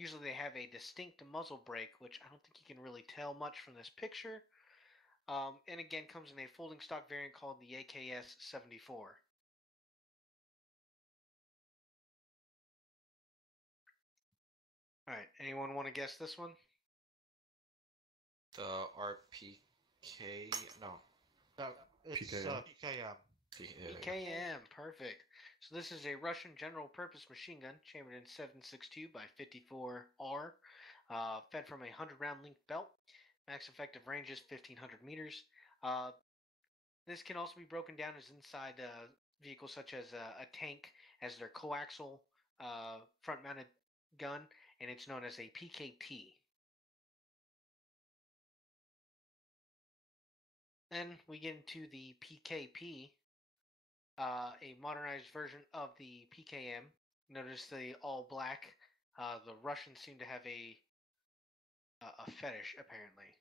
Usually they have a distinct muzzle brake, which I don't think you can really tell much from this picture. And again, comes in a folding stock variant called the AKS 74. All right, anyone want to guess this one? The RPK, no. It's PKM. PKM. PKM, perfect. So this is a Russian general purpose machine gun chambered in 7.62 by 54R, fed from a 100-round linked belt. Max effective range is 1,500 meters. This can also be broken down as inside vehicles such as a tank as their coaxial front-mounted gun, and it's known as a PKT. Then we get into the PKP, a modernized version of the PKM. Notice the all black. The Russians seem to have a fetish apparently.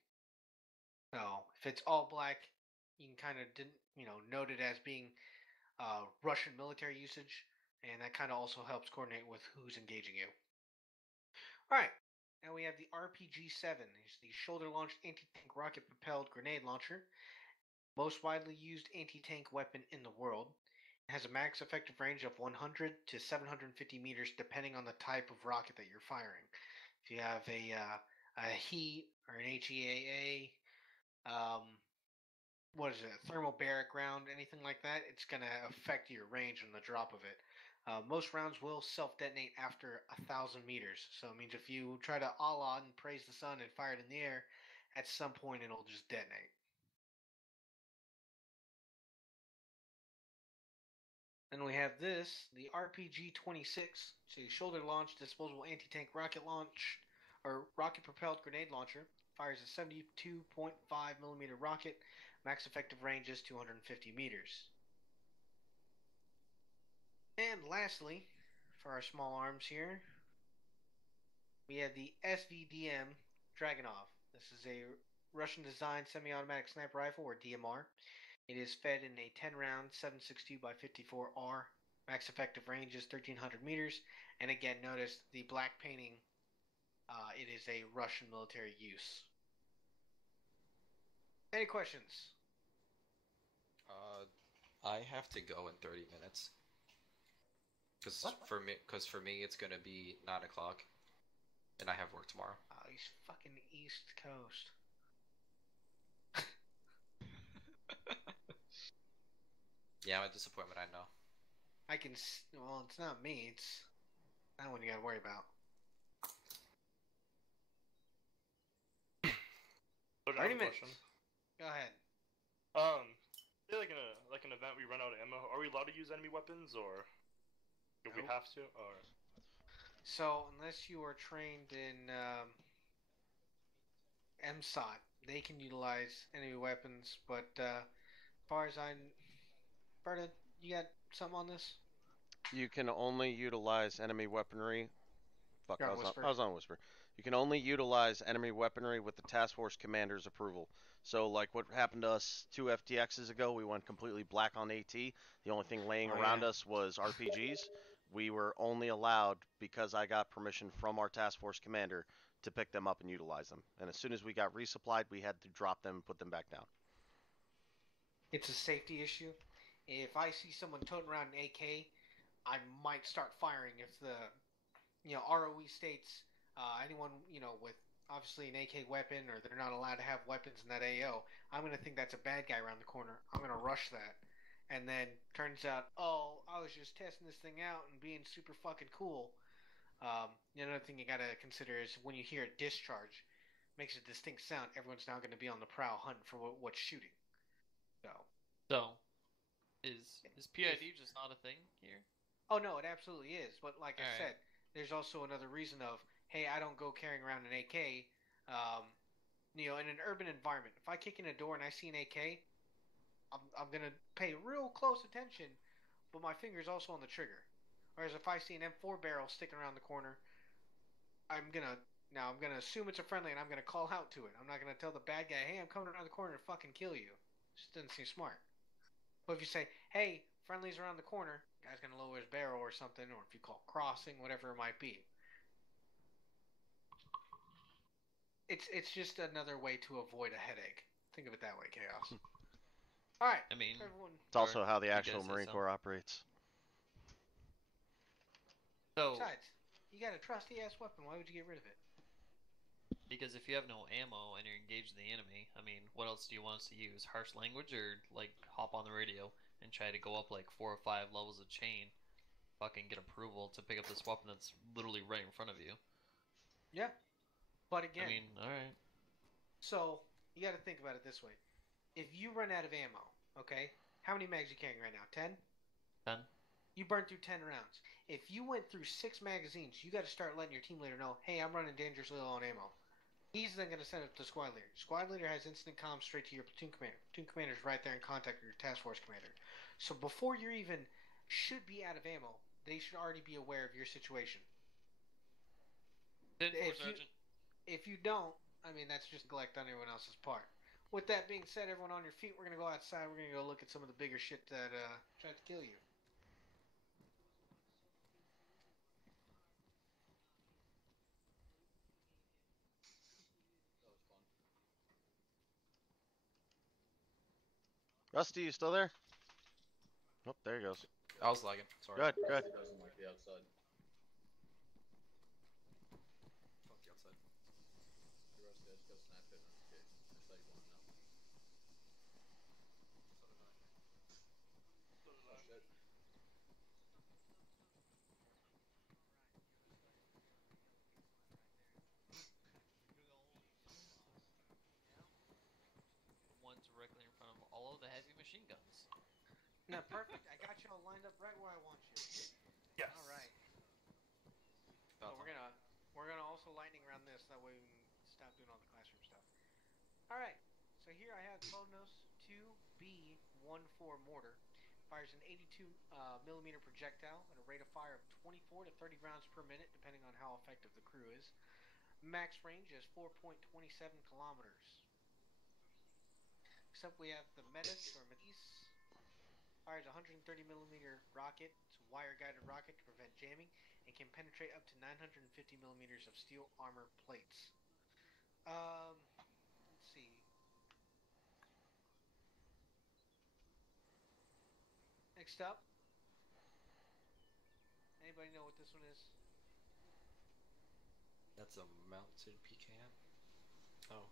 So if it's all black, you can kind of note it as being Russian military usage, and that kind of also helps coordinate with who's engaging you. All right, now we have the RPG-7. It's the shoulder-launched anti-tank rocket-propelled grenade launcher, most widely used anti-tank weapon in the world. It has a max effective range of 100 to 750 meters, depending on the type of rocket that you're firing. If you have a HE or an HEAA, what is it, thermobaric round, anything like that, it's going to affect your range on the drop of it. Most rounds will self-detonate after 1,000 meters. So it means if you try to Allah and praise the sun and fire it in the air, at some point it'll just detonate. Then we have this, the RPG-26. It's a shoulder-launched disposable anti-tank rocket launch or rocket-propelled grenade launcher. Fires a 72.5 millimeter rocket. Max effective range is 250 meters. And lastly, for our small arms here, we have the SVDM Dragunov. This is a Russian-designed semi-automatic sniper rifle, or DMR. It is fed in a 10-round 7.62 by 54R. Max effective range is 1,300 meters. And again, notice the black painting. It is a Russian military use. Any questions? I have to go in 30 minutes. Because for me, it's gonna be 9 o'clock, and I have work tomorrow. Oh, he's fucking East Coast. Yeah, I'm a disappointment, I know. Well, it's not me. It's that one you gotta worry about. So 30 minutes. Go ahead. Say like an event we run out of ammo. Are we allowed to use enemy weapons, or do we have to? Or so unless you are trained in MSOT, they can utilize enemy weapons. But as far as Berta, you got something on this? You can only utilize enemy weaponry. Fuck, I was on Whisper. You can only utilize enemy weaponry with the task force commander's approval. So, like what happened to us 2 FTXs ago, we went completely black on AT. The only thing laying around us was RPGs. We were only allowed, because I got permission from our task force commander, to pick them up and utilize them. And as soon as we got resupplied, we had to drop them and put them back down. It's a safety issue. If I see someone toting around an AK, I might start firing if the ROE states anyone with obviously an AK weapon or they're not allowed to have weapons in that AO. I'm gonna think that's a bad guy around the corner. I'm gonna rush that, and then turns out, oh, I was just testing this thing out and being super fucking cool. Another thing you gotta consider is when you hear a discharge, makes a distinct sound. Everyone's now going to be on the prowl hunting for what's shooting. So, is PID just not a thing here? Oh no, it absolutely is. But like I said, there's also another reason of, hey, I don't go carrying around an AK. In an urban environment, if I kick in a door and I see an AK, I'm gonna pay real close attention, but my finger's also on the trigger. Whereas if I see an M4 barrel sticking around the corner, I'm gonna assume it's a friendly and I'm gonna call out to it. I'm not gonna tell the bad guy, hey, I'm coming around the corner to fucking kill you. It just doesn't seem smart. But if you say, hey, friendly's around the corner, guy's gonna lower his barrel or something, or if you call crossing, whatever it might be. It's just another way to avoid a headache. Think of it that way, Chaos. All right. I mean, everyone. It's also how the You actual guys say Marine so. Corps operates. So, Besides, you got a trusty ass weapon. Why would you get rid of it? because if you have no ammo and you're engaged in the enemy, I mean, what else do you want us to use? Harsh language or like hop on the radio and try to go up like 4 or 5 levels of chain, fucking get approval to pick up this weapon that's literally right in front of you? Yeah. But again, I mean, all right. So you got to think about it this way: if you run out of ammo, okay, how many mags you carrying right now? 10. 10. You burned through 10 rounds. If you went through 6 magazines, you got to start letting your team leader know, hey, I'm running dangerously low on ammo. He's then going to send it to the squad leader. Squad leader has instant comms straight to your platoon commander. Platoon commander is right there in contact with your task force commander. So before you even should be out of ammo, they should already be aware of your situation. If you don't, I mean, that's just neglect on everyone else's part. With that being said, everyone on your feet, we're going to go outside. We're going to go look at some of the bigger shit that tried to kill you. Rusty, you still there? Oh, there he goes. I was lagging. Sorry. Good, good. Rusty doesn't like the outside. Fuck the outside. Hey, Rusty, I just got a snap hit notification. I thought you'd want to know. So did Oh I. shit. One directly in front of all of the heavy machine guns. No, perfect. I got you all lined up right where I want you. Yes. All right. So we're gonna also lightning round this. That way we can stop doing all the classroom stuff. All right. So here I have Clonos 2B14 mortar. Fires an 82 millimeter projectile at a rate of fire of 24 to 30 rounds per minute, depending on how effective the crew is. Max range is 4.27 kilometers. Except we have the Metis or Metis. Fires a 130 millimeter rocket. It's a wire guided rocket to prevent jamming and can penetrate up to 950 millimeters of steel armor plates. Let's see. Next up. Anybody know what this one is? That's a mounted PKM. Oh,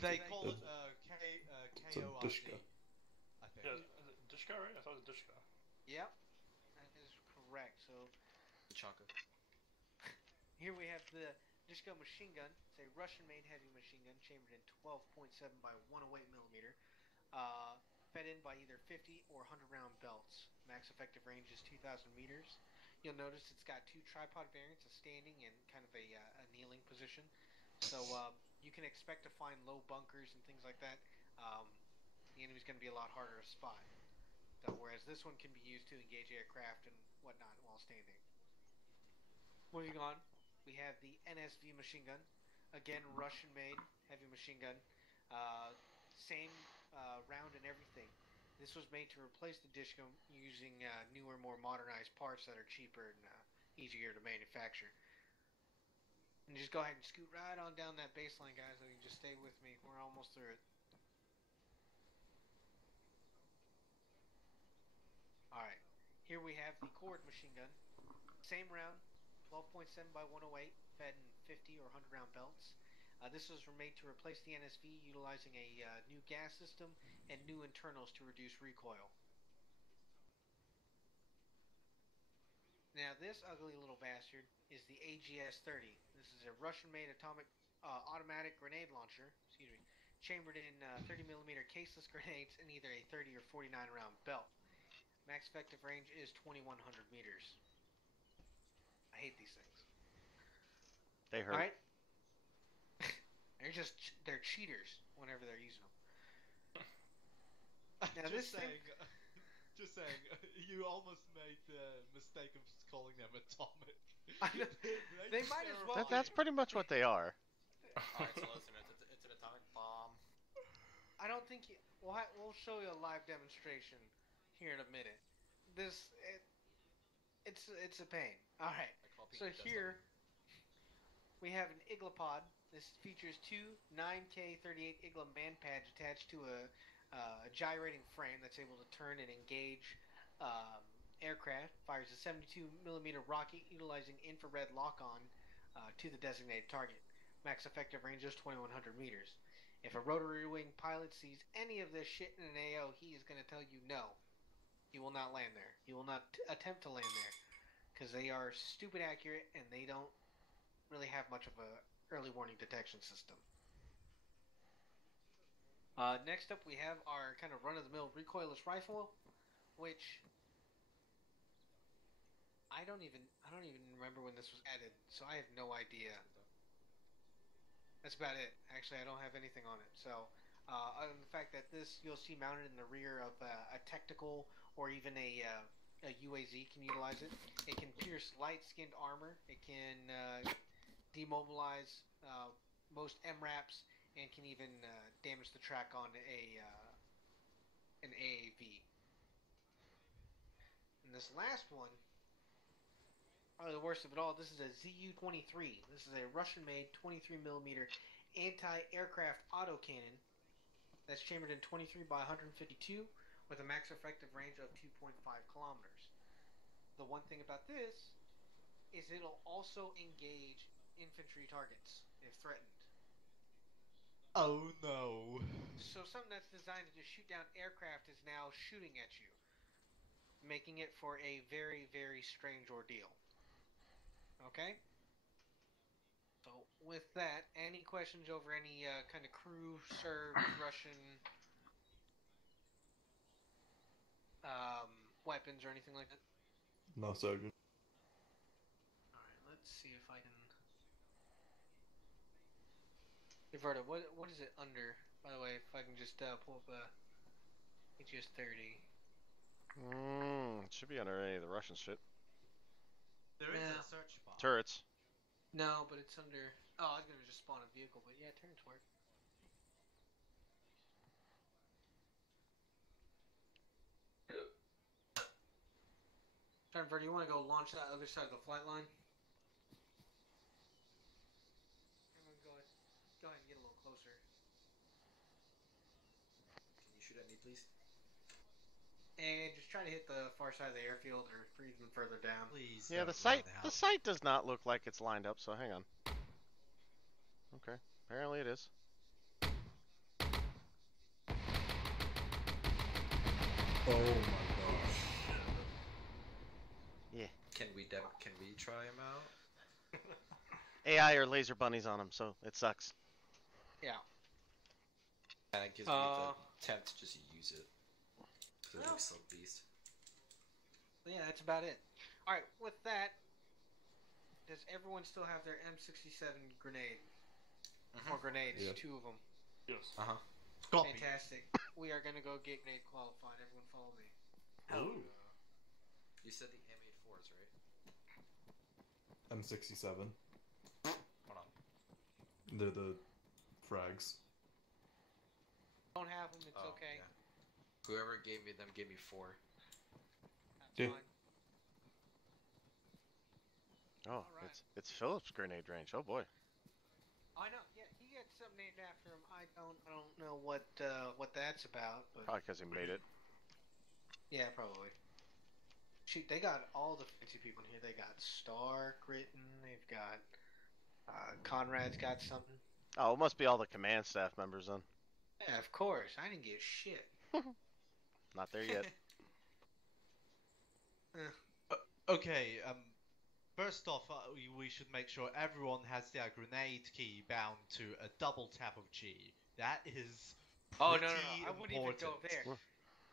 They call it KORD, Dishka. I think. Yeah, is it Dishka, right? I thought it was Dishka. Yep, that is correct. So Tachanka. here we have the Dishka machine gun. It's a Russian-made heavy machine gun chambered in 12.7 by 108 millimeter. Fed in by either 50 or 100 round belts. Max effective range is 2,000 meters. You'll notice it's got 2 tripod variants, a standing and kind of a kneeling position. So you can expect to find low bunkers and things like that. The enemy's going to be a lot harder to spot. So, whereas this one can be used to engage aircraft and whatnot while standing. Moving on, we have the NSV machine gun. Again, Russian-made heavy machine gun. Same round and everything. This was made to replace the Dishka using newer, more modernized parts that are cheaper and easier to manufacture. And just go ahead and scoot right on down that baseline, guys, so you can just stay with me. We're almost through it. Alright, here we have the Cord machine gun. Same round, 12.7 by 108, fed in 50 or 100 round belts. This was made to replace the NSV, utilizing a new gas system and new internals to reduce recoil. Now this ugly little bastard is the AGS-30. This is a Russian-made automatic grenade launcher, chambered in 30 millimeter caseless grenades in either a 30 or 49 round belt. Max effective range is 2,100 meters. I hate these things. They hurt. All right? They're cheaters whenever they're using them. Now just this saying, just saying, you almost made the mistake of calling them atomic. They might as well. That's pretty much what they are. Alright, so listen, it's an atomic bomb. I don't think we'll show you a live demonstration here in a minute. It's a pain. All right. So here we have an iglopod This features two 9K38 Igla man pads attached to a gyrating frame that's able to turn and engage aircraft. Fires a 72mm rocket utilizing infrared lock-on to the designated target. Max effective range is 2,100 meters. If a rotary wing pilot sees any of this shit in an AO, he is going to tell you no. He will not land there. He will not attempt to land there. Because they are stupid accurate and they don't really have much of a early warning detection system. Next up we have our kind of run-of-the-mill recoilless rifle, which I don't even remember when this was added, so I have no idea. That's about it. Actually, I don't have anything on it. So, other than the fact that this you'll see mounted in the rear of a tactical or even a UAZ can utilize it. It can pierce light-skinned armor. It can demobilize most MRAPs and can even damage the track on an AAV. And this last one, probably the worst of it all, this is a ZU-23. This is a Russian-made 23mm anti-aircraft autocannon that's chambered in 23 by 152 with a max effective range of 2.5 kilometers. The one thing about this is it'll also engage infantry targets if threatened. Oh no. So something that's designed to just shoot down aircraft is now shooting at you, making it for a very, very strange ordeal. Okay? So with that, any questions over any kind of crew served Russian weapons or anything like that? No, Sergeant. Alright, let's see if I can... Everardo, what is it under? By the way, if I can just pull up a HES 30. It should be under any of the Russian shit. There is Yeah. a search bar. Turrets. No, but it's under... Oh, I was going to just spawn a vehicle, but yeah, turns work. Trevor, do you want to go launch that other side of the flight line? Everyone go ahead and get a little closer. Can you shoot at me, please? And just try to hit the far side of the airfield or even further down. Please. Yeah, don't the site run the out. site does not look like it's lined up, so hang on. Okay. Apparently it is. Oh my gosh. Yeah. Can we try him out? AI or laser bunnies on them, so it sucks. Yeah. And it gives me the temp to just use it. Because it Well. looks so beast. But yeah, that's about it. Alright, with that, does everyone still have their M67 grenade? Or grenades, Yeah. 2 of them. Yes. Uh-huh. Copy. Fantastic. We are going to go get grenade qualified. Everyone follow me. Ooh. You said the M84s, right? M67. Hold on. They're the frags. Don't have them, it's Oh, okay. yeah. Whoever gave me them gave me 4. That's Yeah. fine. Oh, Alright. it's Philip's grenade range. Oh boy. I know, yeah, he got something named after him. I don't know what that's about, but Probably because he made it. yeah, probably. Shoot, they got all the fancy people in here. They got Stark written. They've got Conrad's got something. Oh, it must be all the command staff members then. Yeah, of course. I didn't get shit. Not there yet. Okay, first off, we should make sure everyone has their grenade key bound to a double tap of G. That is Oh, pretty no. I wouldn't even go important. there.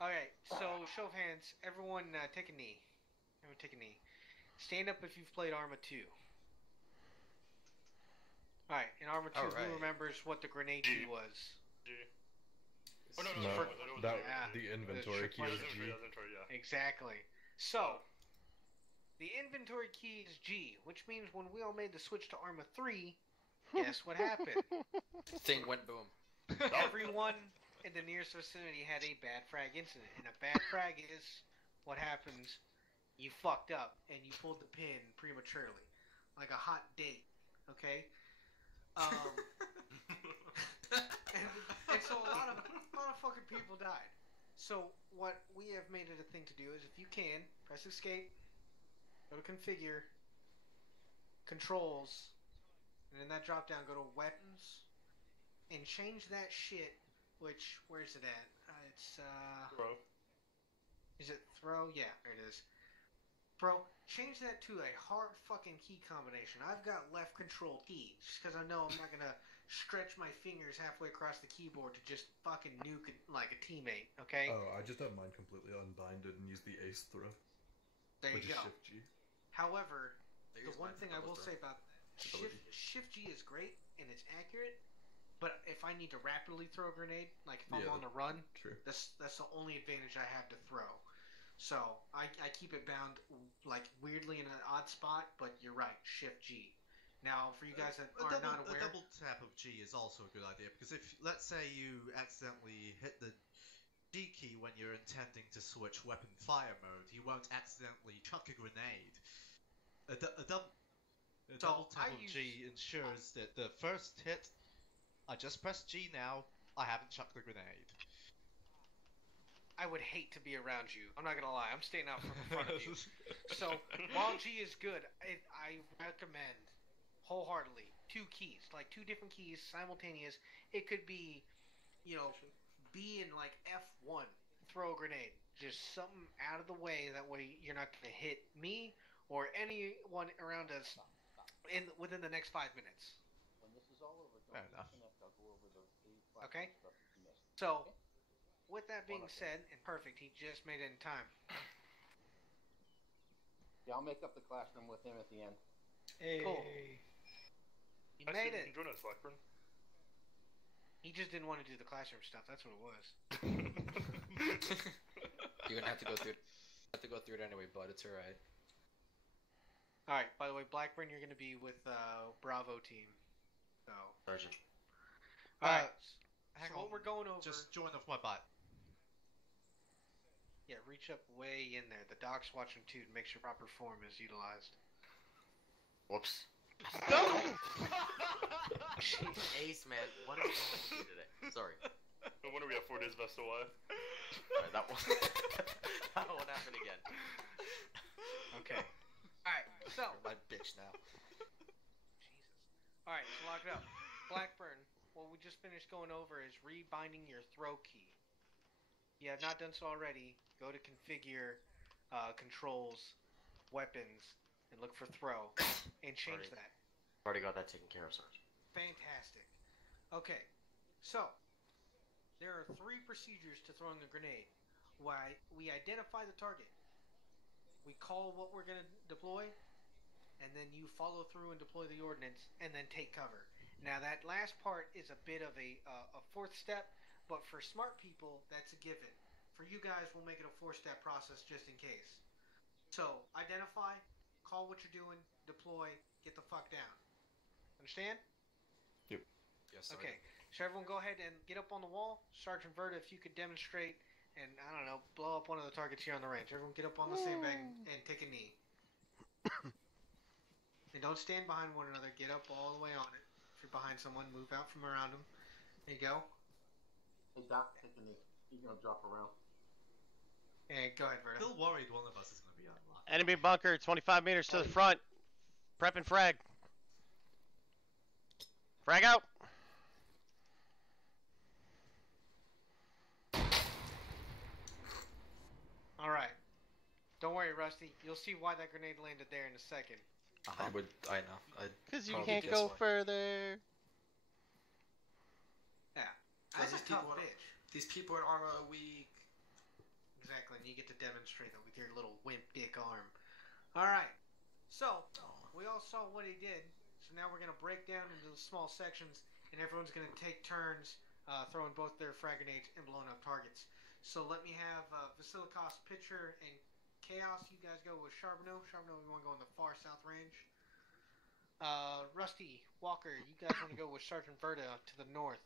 Alright, so show of hands. Everyone take a knee. Everyone take a knee. Stand up if you've played Arma 2. Alright, in Arma 2, Alright. who remembers what the grenade key was? G. Oh, no, No, that was that Yeah. the inventory It's key is Inventory, G. inventory, yeah. Exactly. So, the inventory key is G, which means when we all made the switch to Arma 3, guess what happened? Thing went boom. Everyone in the nearest vicinity had a bad frag incident. And a bad frag is what happens, you fucked up and you pulled the pin prematurely. Like a hot date. Okay? And so a lot of fucking people died. So what we have made it a thing to do is, if you can, press escape, go to configure, controls, and in that drop down go to weapons, and change that shit. Which, where's it at? Throw. Is it throw? Yeah, there it is. Bro, change that to a hard fucking key combination. I've got left control T, just because I know I'm not gonna stretch my fingers halfway across the keyboard to just fucking nuke it like a teammate, okay? Oh, I just have mine completely unbinded and use the ace throw. There you Which go. is Shift G. However, I the use one mine thing for I will double say throw. about Shift G is great and it's accurate, but if I need to rapidly throw a grenade, like if I'm Yeah, on the run, True. that's the only advantage I have to throw. So I keep it bound like weirdly in an odd spot, but you're right, Shift G. Now, for you guys that are not aware, a double tap of G is also a good idea, because if, let's say, you accidentally hit the G key when you're intending to switch weapon fire mode, you won't accidentally chuck a grenade. A double tap of G ensures that the first hit, I just pressed G now, I haven't chucked the grenade. I would hate to be around you. I'm not gonna lie. I'm staying out from in front of you. So while G is good, I recommend wholeheartedly 2 keys, like 2 different keys simultaneous. It could be, B and like F1, throw a grenade, just something out of the way. That way you're not gonna hit me or anyone around us within the next 5 minutes. When this is all over, Fair enough. I'll go over the Okay. stuff that you missed. So, with that being said, and perfect, he just made it in time. Yeah, I'll make up the classroom with him at the end. Hey. Cool. You made it. You can join us, Blackburn. He just didn't want to do the classroom stuff. That's what it was. You're gonna have to go through it anyway, but it's alright. All right. By the way, Blackburn, you're gonna be with Bravo team. So. Sergeant. All right. Hang so on. what we're going over. Just join off my butt. Yeah, reach up way in there. The doc's watching too to make sure proper form is utilized. Whoops. No! Ace, man. What is wrong with you today? Sorry. No wonder we have 4 days of SOI. Alright, that won't happen again. Okay. Alright, so. You're my bitch now. Jesus. Alright, so lock it up. Blackburn, what we just finished going over is rebinding your throw key. If you have not done so already, go to configure, controls, weapons, and look for throw, and change that. Already got that taken care of, Sarge. Fantastic. Okay, so there are 3 procedures to throwing a grenade. Why we identify the target, we call what we're going to deploy, and then you follow through and deploy the ordnance, and then take cover. Now that last part is a bit of a 4th step, but for smart people, that's a given. For you guys, we'll make it a 4-step process just in case. So identify, call what you're doing, deploy, get the fuck down. Understand? Yep. Yes, Sergeant. Okay, so everyone go ahead and get up on the wall. Sergeant Verta, if you could demonstrate and, I don't know, blow up one of the targets here on the range. Everyone get up on the sandbag and take a knee. And don't stand behind one another. Get up all the way on it. If you're behind someone, move out from around them. There you go. Hey, Doc, take a knee. He's gonna drop around. Hey, go ahead, Verta. Still worried one of us is going to be unlocked. Enemy bunker, 25 meters to the front. Prep and frag. Frag out. All right. Don't worry, Rusty. You'll see why that grenade landed there in a second. I know. Because you Probably can't guess go why. further. Yeah. Because That's a tough bitch. these people in armor are weak. Exactly, and you get to demonstrate that with your little wimp dick arm. Alright, so, we all saw what he did, so now we're going to break down into small sections, and everyone's going to take turns throwing both their frag grenades and blowing up targets. So let me have Vasilikos, Pitcher, and Chaos. You guys go with Charbonneau. Charbonneau, you want to go in the far south range. Rusty, Walker, you guys want to go with Sergeant Verta to the north.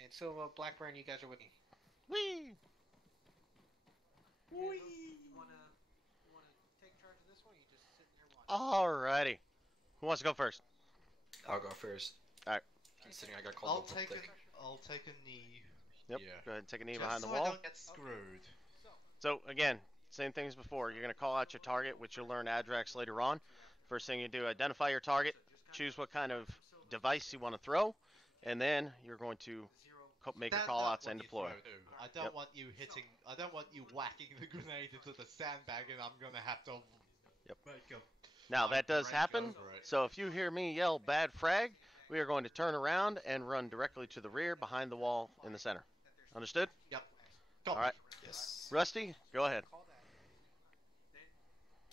And Silva, Blackburn, you guys are with me. Whee! You wanna take charge of this one? Or you just sitting there watching? Alrighty. Who wants to go first? I'll go first. Alright. Considering I got called I'll take a knee. Yep. Here. Go ahead and take a knee Just behind the so wall. I don't get screwed. So again, same thing as before. You're going to call out your target, which you'll learn Adrax later on. First thing you do, identify your target, choose what kind of device you want to throw, and then you're going to make your call outs and deploy. I don't want you hitting. I don't want you whacking the grenade into the sandbag, and I'm gonna have to. Make a. Now that does happen. So if you hear me yell "bad frag," we are going to turn around and run directly to the rear, behind the wall in the center. Understood? Yep. All right. Yes. Rusty, go ahead.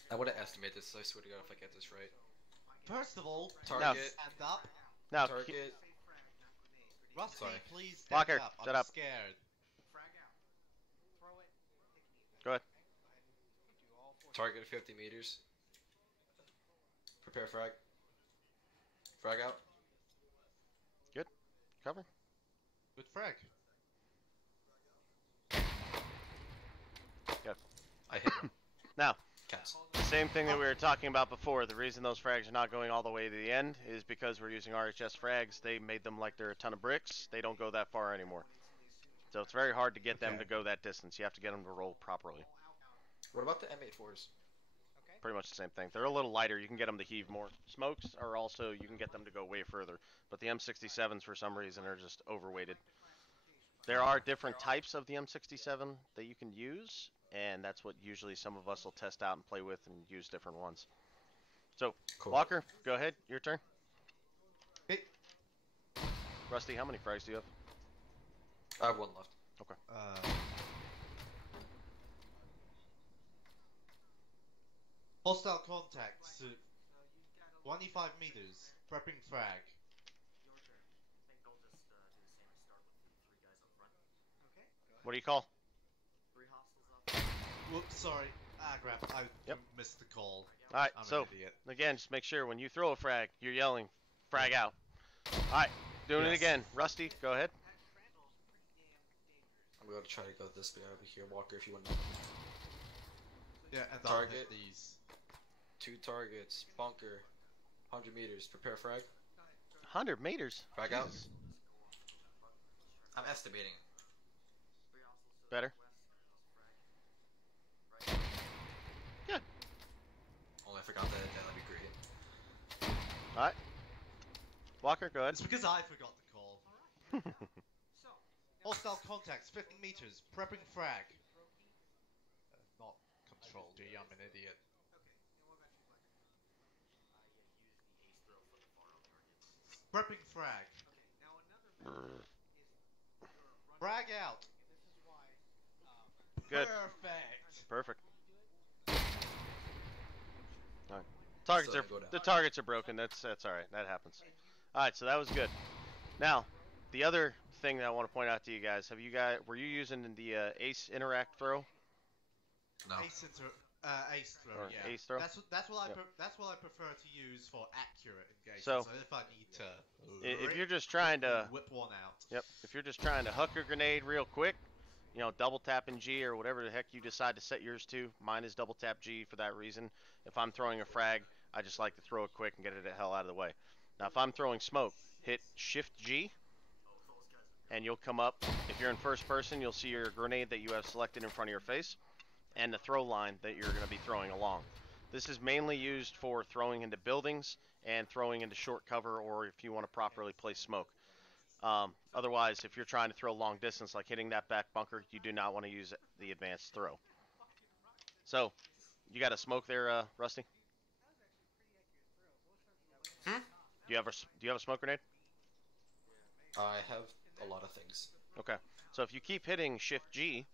I want to estimate this, so I swear to God if I get this right. First of all, target. Stand up. Now, target. Rusty, Sorry. please stand Walker, up. shut I'm up. scared. Go ahead. Target 50 meters. Prepare frag. Frag out. Good. Cover. Good frag. Good. I hit one. Now, Cancel. the same thing that we were talking about before. The reason those frags are not going all the way to the end is because we're using RHS frags. They made them like they're a ton of bricks. They don't go that far anymore. So it's very hard to get them to go that distance. You have to get them to roll properly. What about the M84s? Pretty much the same thing. They're a little lighter. You can get them to heave more. Smokes are also, you can get them to go way further. But the M67s, for some reason, are just overweighted. There are different types of the M67 that you can use, and that's what usually some of us will test out and play with and use different ones. So, cool. Walker, go ahead. Your turn. Hey. Rusty, how many frags do you have? I have one left. Okay. Hostile contacts. 25 meters. Prepping frag. What do you call? Whoops, sorry. Ah, crap. I missed the call. Alright, I'm so, an idiot. again, just make sure when you throw a frag, you're yelling, frag out. Alright, doing it again. Rusty, go ahead. I'm going to try to go this way over here. Walker, if you want to know. Yeah, and target. I'll hit these. 2 targets. Bunker. 100 meters. Prepare frag. 100 meters? Frag out. I'm estimating. Better. Good. Only I forgot that. That'd be great. Alright. Walker, go ahead. It's because I forgot the call. Hostile contacts, 50 meters. Prepping frag. Not control G, I'm an idiot. Prepping frag. Frag out. Good. Perfect. Perfect. Alright. Targets So are go down. the targets are broken. That's alright. That happens. Alright, so that was good. Now, the other thing that I want to point out to you guys, were you using the ace interact throw? No. Ace throw, Or yeah. ace throw? That's what I prefer to use for accurate engagement. So if I need to if you're just trying to whip one out. Yep. If you're just trying to huck a grenade real quick, you know, double tapping G or whatever the heck you decide to set yours to. Mine is double tap G for that reason. If I'm throwing a frag, I just like to throw it quick and get it the hell out of the way. Now, if I'm throwing smoke, hit Shift G, and you'll come up. If you're in first person, you'll see your grenade that you have selected in front of your face, and the throw line that you're going to be throwing along. This is mainly used for throwing into buildings and throwing into short cover, or if you want to properly place smoke. Otherwise, if you're trying to throw long distance, like hitting that back bunker, you do not want to use the advanced throw. So, you got a smoke there, Rusty? Do you have a smoke grenade? I have a lot of things. Okay. So if you keep hitting Shift G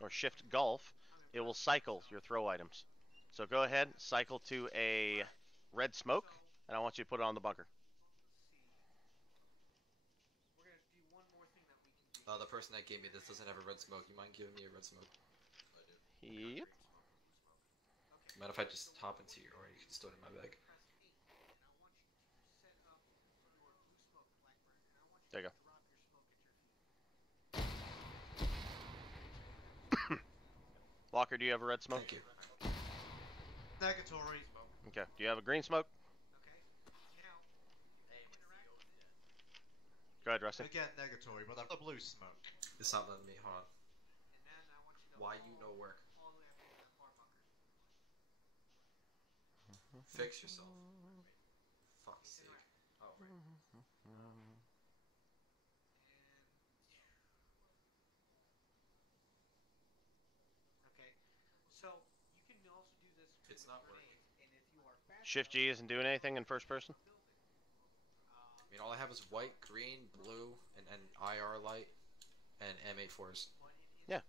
or Shift Golf, it will cycle your throw items. So go ahead, cycle to a red smoke, and I want you to put it on the bunker. The person that gave me this doesn't have a red smoke. You mind giving me a red smoke? Yep. Mind if I just hop into your, or you can store it in my bag? There you go. Walker, do you have a red smoke? Thank you. Negatory. Okay. Do you have a green smoke? Go ahead, Rusty. Again, negatory, but I've got blue smoke. It's not letting me. Hold on. Why you no work? Fix yourself. Fuck's sake. Oh, right. Okay, so you can also do this. It's not working. And if you are fast Shift G isn't doing anything in first person? I mean, all I have is white, green, blue, and IR light, and M84s. Yeah.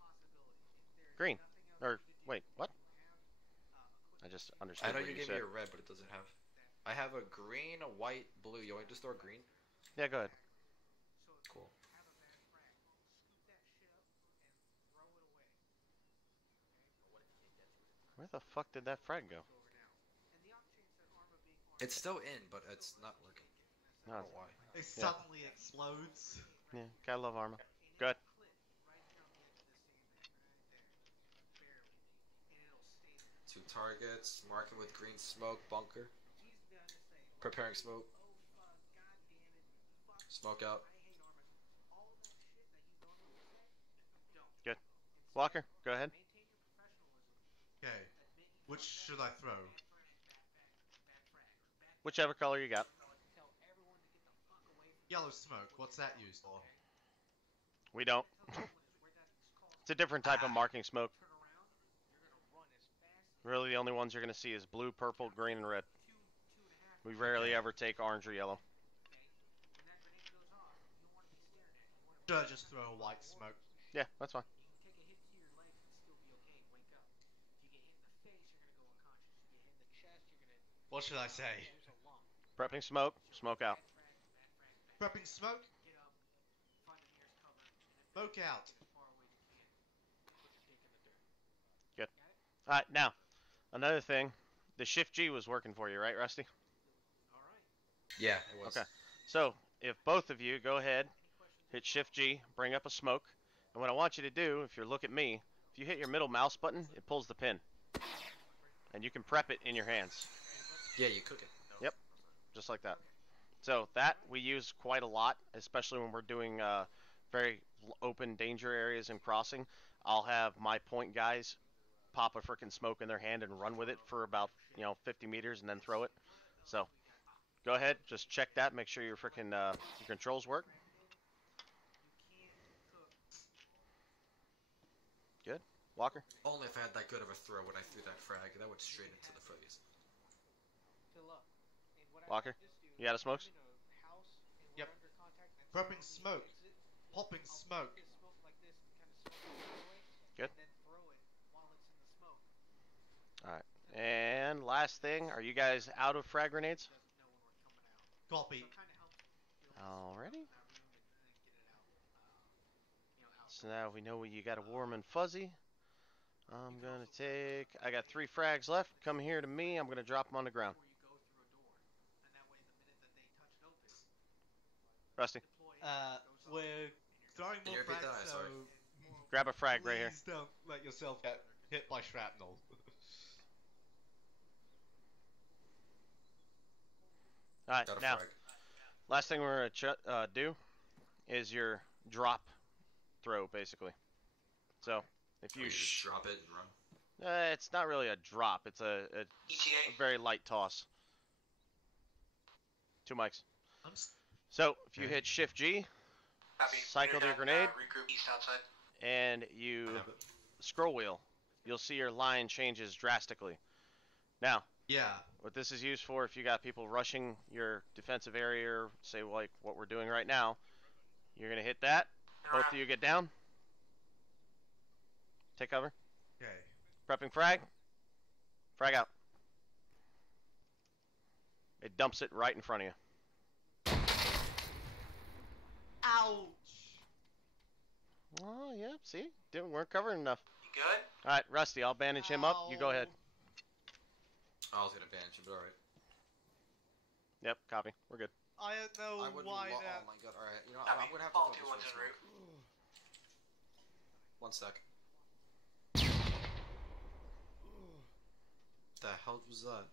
Green. Or, wait, what? I just understood I know what you you gave said. me a red, but it doesn't have. I have a green, a white, blue. You want me to store green? Yeah, go ahead. Cool. Where the fuck did that frag go? It's still in, but it's not working. I don't know why. It suddenly explodes. Yeah, gotta love Arma. Good. Two targets, marking with green smoke, bunker. Preparing smoke. Smoke out. Good. Walker, go ahead. Okay. Which should I throw? Whichever color you got. Yellow smoke. What's that used for? We don't. It's a different type of marking smoke. Really, the only ones you're going to see is blue, purple, green, and red. We rarely ever take orange or yellow. Should I just throw a white smoke? Yeah, that's fine. What should I say? Prepping smoke, smoke out. Prepping smoke? Smoke out. Good. Alright, now, another thing. The Shift G was working for you, right, Rusty? Yeah, it was. Okay. So, if both of you go ahead, hit Shift G, bring up a smoke, and what I want you to do, if you look at me, if you hit your middle mouse button, it pulls the pin. And you can prep it in your hands. Yeah, you cook it. Yep, just like that. So that we use quite a lot, especially when we're doing very open danger areas and crossing. I'll have my point guys pop a frickin' smoke in their hand and run with it for about 50 meters and then throw it. So go ahead, just check that, make sure your frickin' your controls work. Good. Walker? Only if I had that good of a throw when I threw that frag. That went straight into the footies. Walker? You got a smokes? Yep. Prepping smoke. Popping smoke. Good. Alright. And last thing, are you guys out of frag grenades? Copy. Alrighty. So now we know you got a warm and fuzzy. I'm gonna take. I got 3 frags left. Come here to me. I'm gonna drop them on the ground. Rusty. We're throwing more frags, so grab a frag right here. Please don't let yourself get hit by shrapnel. Alright, now, last thing we're gonna do is your drop throw, basically. So, if you just drop it and run. It's not really a drop. It's a very light toss. 2 mics. So, if you hit Shift G, cycle your grenade, and you scroll wheel, you'll see your line changes drastically. Now, what this is used for, if you got people rushing your defensive area, or say like what we're doing right now, you're gonna hit that. Both of you get down. Take cover. Okay. Prepping frag. Frag out. It dumps it right in front of you. Ouch! Oh, yeah, see? Weren't covering enough. You good? Alright, Rusty, I'll bandage him up. You go ahead. I was gonna bandage him, but alright. Yep, copy. We're good. I don't know why that... Oh my god, alright. You know, I'm gonna have to focus this one. 1 sec. The hell was that?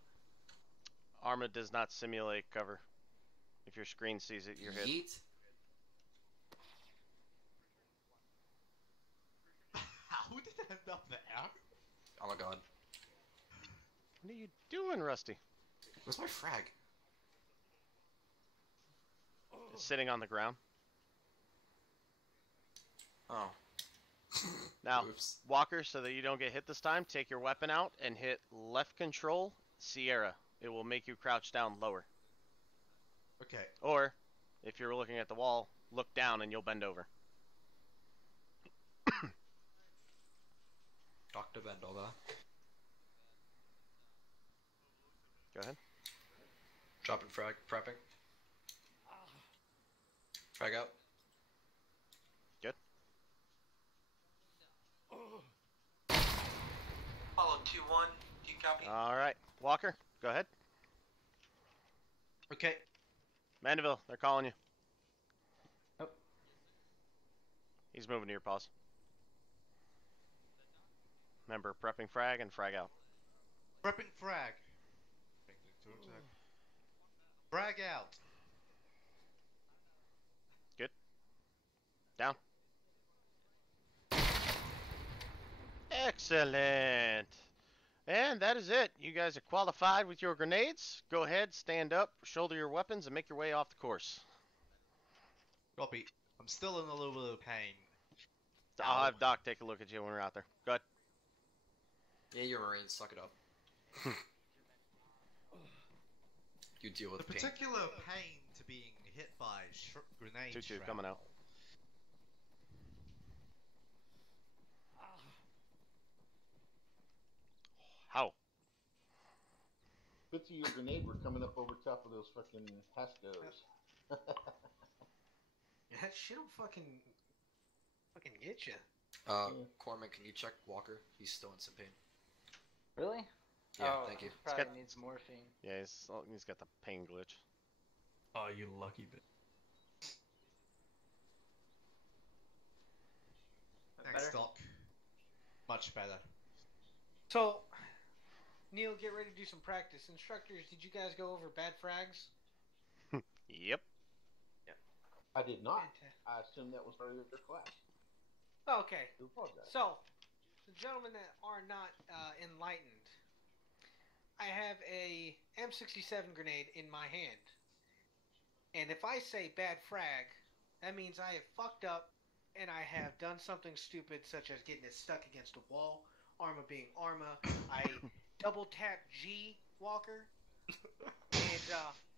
Arma does not simulate cover. If your screen sees it, you're hit. Yeet? How did it end up there? Oh my god. What are you doing, Rusty? Where's my frag? Just sitting on the ground. Oh. Now, Oops. Walker, so that you don't get hit this time, take your weapon out and hit left control, Sierra. It will make you crouch down lower. Okay. Or, if you're looking at the wall, look down and you'll bend over. Dr. Bendover. Go ahead. Dropping frag. Prepping. Frag out. Good. Follow 2-1. Do you copy? Alright. Walker, go ahead. Okay. Mandeville, they're calling you. Oh. He's moving to your paws. Remember, prepping frag and frag out. Prepping frag. Frag out. Good. Down. Excellent. And that is it. You guys are qualified with your grenades. Go ahead, stand up, shoulder your weapons, and make your way off the course. Copy. I'm still in a little bit of pain. I'll have Doc take a look at you when we're out there. Go ahead. Yeah, you're Marines. Suck it up. You deal with The pain. particular pain to being hit by grenade 2-2 shrapnel. coming out. How? Bits of your grenade were coming up over top of those fucking Hascos. Yeah, that shit'll fucking get you. Corman, can you check Walker? He's still in some pain. Really? Yeah, oh, thank you. Probably got- needs morphine. Yeah, he's got the pain glitch. Oh, you lucky bit. Thanks, Better? Doc. Much better. So, Neil, get ready to do some practice. Instructors, did you guys go over bad frags? Yep. I did not. Fantastic. I assumed that was part of their class. Okay. I do apologize. So, the gentlemen that are not enlightened, I have a M67 grenade in my hand. And if I say bad frag, that means I have fucked up and I have done something stupid such as getting it stuck against a wall, Arma being Arma. I double tap G, Walker.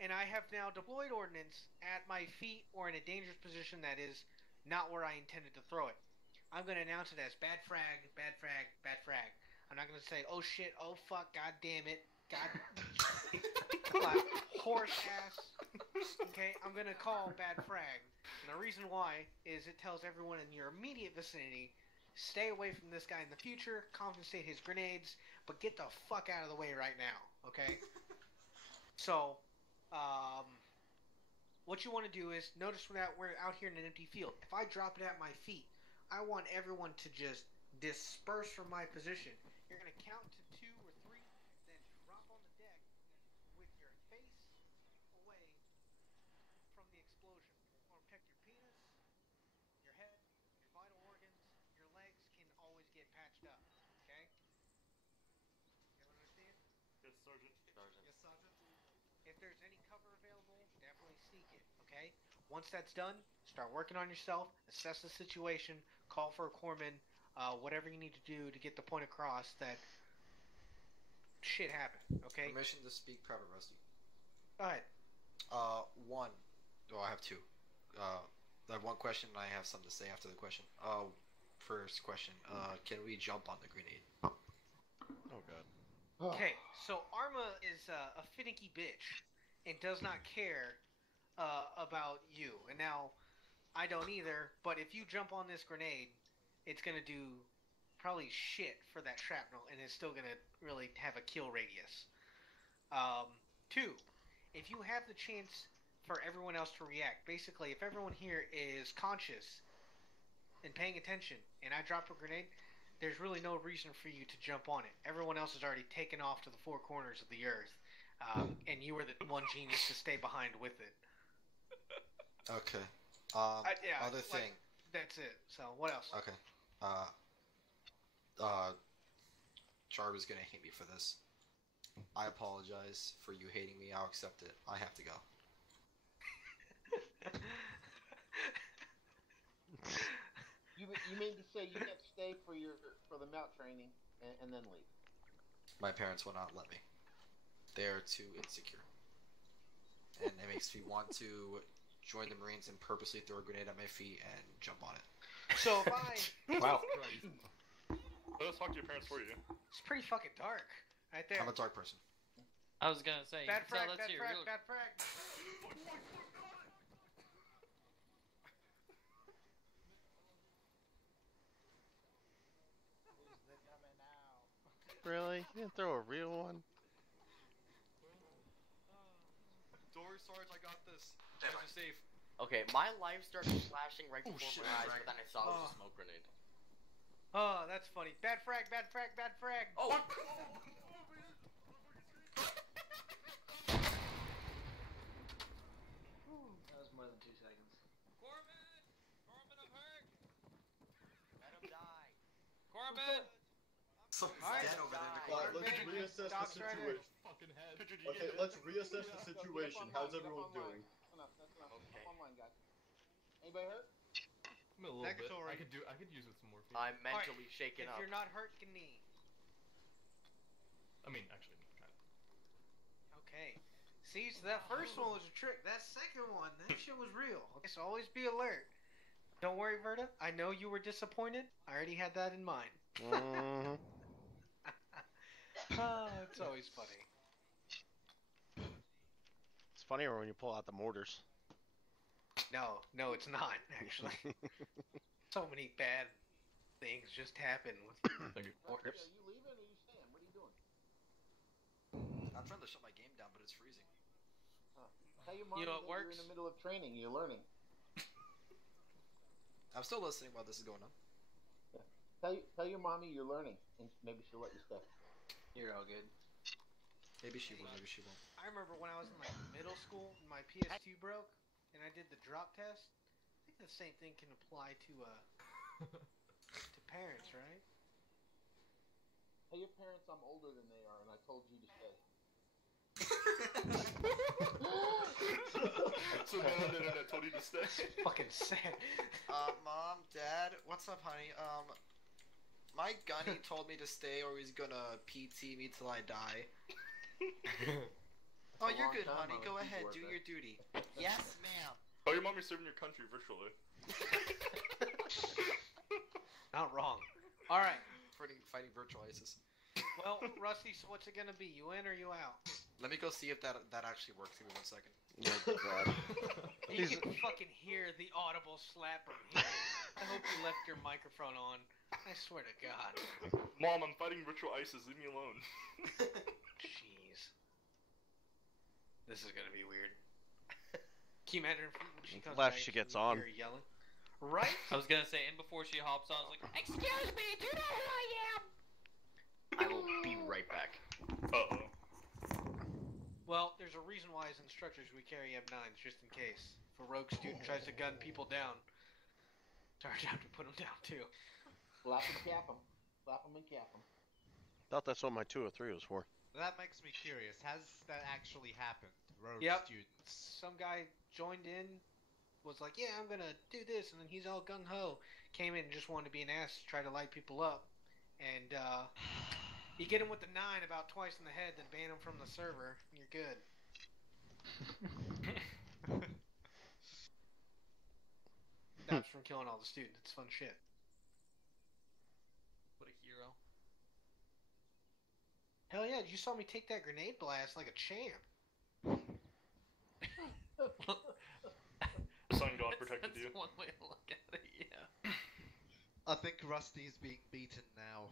And I have now deployed ordnance at my feet or in a dangerous position that is not where I intended to throw it. I'm going to announce it as bad frag, bad frag, bad frag. I'm not going to say, oh shit, oh fuck, god damn it, god, horse ass. Okay, I'm going to call bad frag. And the reason why is it tells everyone in your immediate vicinity, stay away from this guy in the future, confiscate his grenades, but get the fuck out of the way right now, okay? So, what you want to do is, notice that we're out here in an empty field. If I drop it at my feet, I want everyone to just disperse from my position. You're going to count to 2 or 3, then drop on the deck with your face away from the explosion. You want to protect your penis, your head, your vital organs, your legs can always get patched up, okay? Everyone understand? Yes, Sergeant. Yes, Sergeant. If there's any cover available, definitely seek it, okay? Once that's done, start working on yourself, assess the situation, call for a corpsman, whatever you need to do to get the point across that shit happened, okay? Permission to speak, Private Rusty. Go ahead. One. Oh, I have two. I have one question and I have something to say after the question. First question. Can we jump on the grenade? Oh god. Okay, so Arma is a finicky bitch and does not care about you. And now, I don't either, but if you jump on this grenade, it's going to do probably shit for that shrapnel, and it's still going to really have a kill radius. 2, if you have the chance for everyone else to react, basically, if everyone here is conscious and paying attention, and I drop a grenade, there's really no reason for you to jump on it. Everyone else has already taken off to the 4 corners of the earth, and you were the one genius to stay behind with it. Okay. Yeah, Other thing. That's it. So, what else? Okay. Jarvis gonna hate me for this. I apologize for you hating me. I'll accept it. I have to go. You mean to say you can't stay for the mount training and then leave? My parents will not let me. They are too insecure. And it makes me want to join the Marines and purposely throw a grenade at my feet and jump on it. So if I... Wow. Let us talk to your parents for you. It's pretty fucking dark. Right there. I'm a dark person. I was gonna say, Bad frag, that's bad your frag, real... bad frag. Really? You didn't throw a real one? Dory, Sarge, I got this. You guys are safe. Okay, my life started flashing right before my eyes, but then I saw it was a smoke grenade. Oh, that's funny. Bad frag, bad frag, bad frag. Oh! That was more than 2 seconds. Corbin, I'm hurt! Let him die. Corbin! Someone's dead over there in the corner. Let's reassess the situation. Okay, let's reassess the situation. How's everyone doing? That's enough. Okay. Up online, guys. Anybody hurt? I'm a little bit. I could use with some more. I'm mentally shaken If up. you're not hurt, you can knee. I mean, actually, kind of. Okay. See, so that first one was a trick. That second one, that shit was real. Okay, so always be alert. Don't worry, Verta. I know you were disappointed. I already had that in mind. Oh, it's always funny. It's funnier when you pull out the mortars. No, it's not, actually. So many bad things just happen with mortars. Are you leaving or are you staying? What are you doing? I'm trying to shut my game down, but it's freezing. Tell your mom You know, it that works. you're in the middle of training. You're learning. I'm still listening while this is going on. Yeah. Tell your mommy you're learning, and maybe she'll let you stay. You're all good. Maybe she will, maybe she won't. I remember when I was in like middle school, and my PS2 broke, and I did the drop test. I think the same thing can apply to to parents, right? Tell your parents I'm older than they are, and I told you to stay. So no one on the internet told you to stay. Fucking sad. Mom, Dad, what's up, honey? My gunny told me to stay or he's gonna PT me till I die. Oh, you're good, honey. Go ahead, do your duty. Yes, ma'am. Oh, your mom is serving your country virtually. Not wrong. All right. Fighting virtual ISIS. Well, Rusty, so what's it gonna be? You in or you out? Let me go see if that actually works. Give me 1 second. Oh, God. You can fucking hear the audible slap from here. I hope you left your microphone on. I swear to God. Mom, I'm fighting virtual ISIS. Leave me alone. Jeez. This is gonna be weird. Can you imagine if she comes Left back she and gets you on. hear her yelling? Right? I was gonna say, and before she hops on, I was like, "Excuse me, do you know who I am?" I will be right back. Uh-oh. Well, there's a reason why as instructors we carry M9s, just in case. If a rogue student tries to gun people down, charge out to put them down too. Slap and cap them. Slap them and cap them. Thought that's what my 203 was for. That makes me curious. Has that actually happened? Rogue Yep. students. Some guy joined in, was like, yeah, I'm gonna do this, and then he's all gung-ho. Came in and just wanted to be an ass to try to light people up. And, you get him with the 9 about twice in the head, then ban him from the server, and you're good. That's from killing all the students. It's fun shit. What a hero. Hell yeah, you saw me take that grenade blast like a champ. Sun God protected you. That's one way to look at it, yeah. I think Rusty's being beaten now.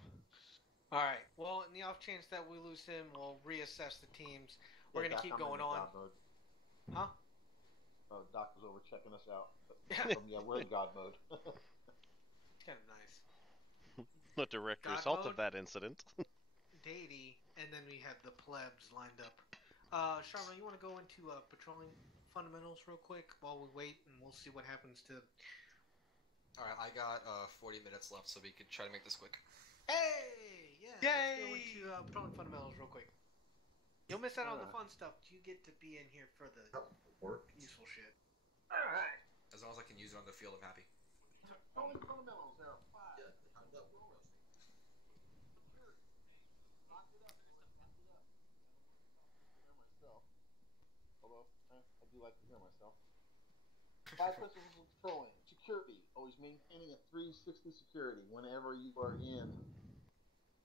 Alright, well, in the off chance that we lose him, we'll reassess the teams. We're gonna keep going on. Huh? Oh, Doc was over checking us out. But, yeah, we're in God mode. It's kind of nice. The direct God result mode? of that incident. Deity, and then we have the plebs lined up. Sharma, you want to go into patrolling fundamentals real quick while we wait, and we'll see what happens to... Alright, I got 40 minutes left, so we could try to make this quick. Hey! Yeah. Yay! Let's go into patrolling fundamentals real quick. You'll miss out on the fun stuff. You get to be in here for the useful shit. Alright. As long as I can use it on the field, I'm happy. Patrolling fundamentals. There are 5. Yeah, behind that wall. Security. Lock it up, boys. Lock it up. I don't want to hear myself. Although, I do like to hear myself. 5 principles of patrolling. Security. Always maintaining a 360 security whenever you are in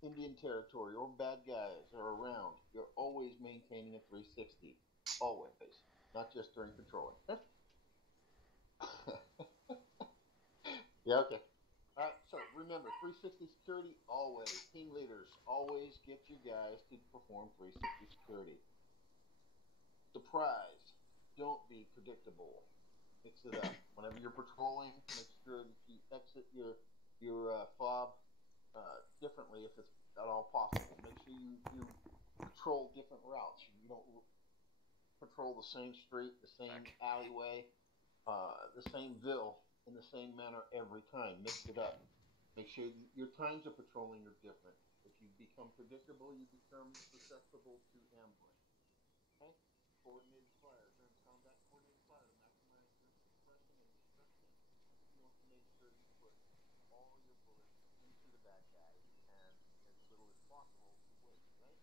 Indian territory or bad guys are around. You're always maintaining a 360. Always. Not just during patrolling. Yeah, okay. Alright, so remember, 360 security, always. Team leaders, always get your guys to perform 360 security. Surprise. Don't be predictable. Mix it up. Whenever you're patrolling, make sure that you exit your fob differently if it's at all possible. Make sure you patrol different routes. You don't patrol the same street, the same alleyway, the same ville in the same manner every time. Mix it up. Make sure your times of patrolling are different. If you become predictable, you become susceptible to ambush. Okay? Coordinated fire. During combat, coordinated fire to maximize your suppression and destruction. You want to make sure you put all your bullets into the bad guys and as little as possible to waste, right?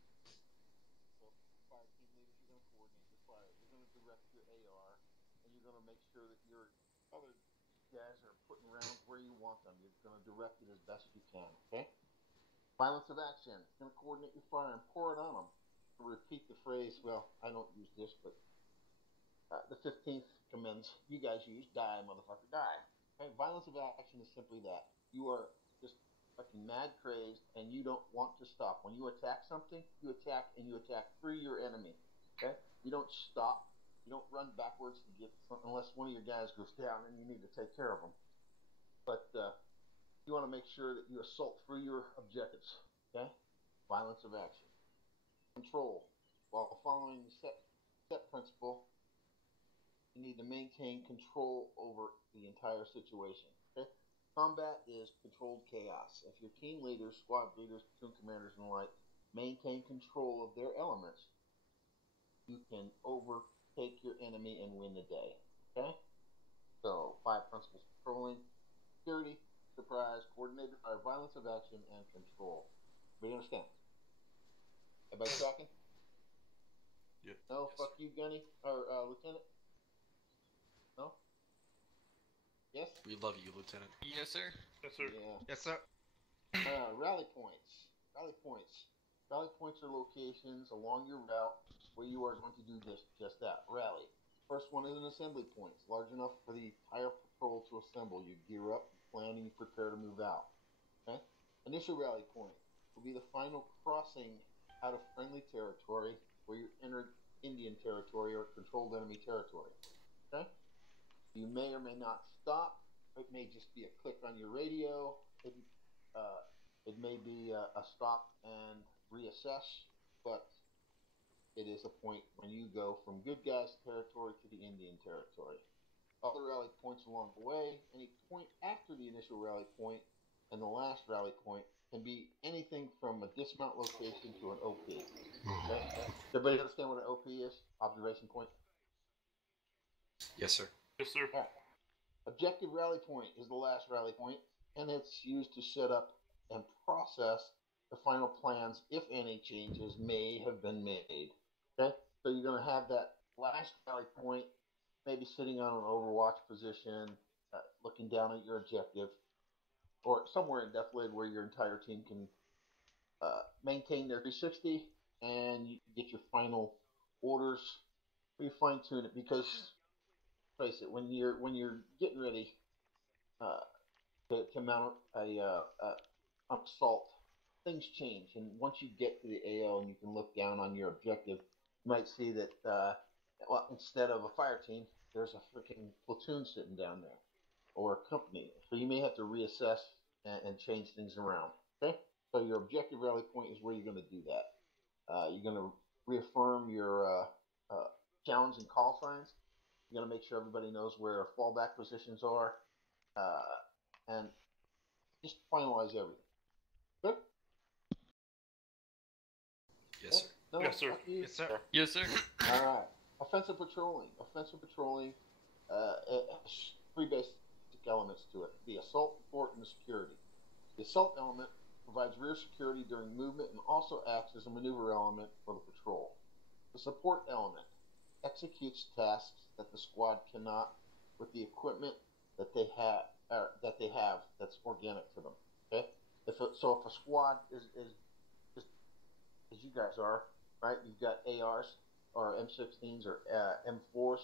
So, fire team leaders, you're going to coordinate your fire. You're going to direct your AR, and you're going to make sure that your other guys are putting rounds where you want them. You're going to direct it as best you can, okay? Violence of action. You're going to coordinate your fire and pour it on them. Repeat the phrase, well, I don't use this, but the 15th commends you guys use, die, motherfucker, die. Okay? Violence of action is simply that. You are just fucking mad crazed, and you don't want to stop. When you attack something, you attack, and you attack through your enemy. Okay? You don't stop. You don't run backwards to get something unless one of your guys goes down and you need to take care of them. But you want to make sure that you assault through your objectives. Okay? Violence of action. Control. While following the set principle, you need to maintain control over the entire situation. Okay? Combat is controlled chaos. If your team leaders, squad leaders, platoon commanders, and the like maintain control of their elements, you can overtake your enemy and win the day. Okay? So, 5 principles: patrolling, security, surprise, coordinated fire, violence of action, and control. We understand? Everybody tracking? Yeah. No? Yes, fuck sir. You, Gunny? Or Lieutenant? No? Yes? We love you, Lieutenant. Yes, sir. Yes, sir. Yeah. Yes, sir. Rally points. Rally points. Rally points are locations along your route where you are going to do just that. Rally. First one is an assembly point. It's large enough for the entire patrol to assemble. You gear up, you plan, and you prepare to move out. Okay? Initial rally point will be the final crossing out of friendly territory where you entered Indian territory or controlled enemy territory. Okay? You may or may not stop. It may just be a click on your radio. It may be a stop and reassess, but it is a point when you go from good guys territory to the Indian territory. Other rally points along the way, any point after the initial rally point and the last rally point can be anything from a dismount location to an OP. Okay? Everybody understand what an OP is? Observation point? Yes, sir. Yes, sir. All right. Objective rally point is the last rally point, and it's used to set up and process the final plans if any changes may have been made. Okay? So you're going to have that last rally point, maybe sitting on an overwatch position, looking down at your objective, or somewhere in Death Lid where your entire team can maintain their 360, and you get your final orders. You fine tune it because, face it, when you're getting ready to mount an assault, things change, and once you get to the AO and you can look down on your objective, you might see that well, instead of a fire team, there's a freaking platoon sitting down there, or a company. So you may have to reassess and change things around. Okay, so your objective rally point is where you're going to do that. You're going to reaffirm your challenge and call signs. You're going to make sure everybody knows where fallback positions are, and just finalize everything. Good? No? Yes, sir. Yes, sir. Yes, sir. All right. Offensive patrolling. Offensive patrolling it has three basic elements to it: the assault, support, and the security. The assault element provides rear security during movement and also acts as a maneuver element for the patrol. The support element executes tasks that the squad cannot with the equipment that they have that's organic to them. Okay, if a squad is just as you guys are, right? You've got ARs or M16s or M4s.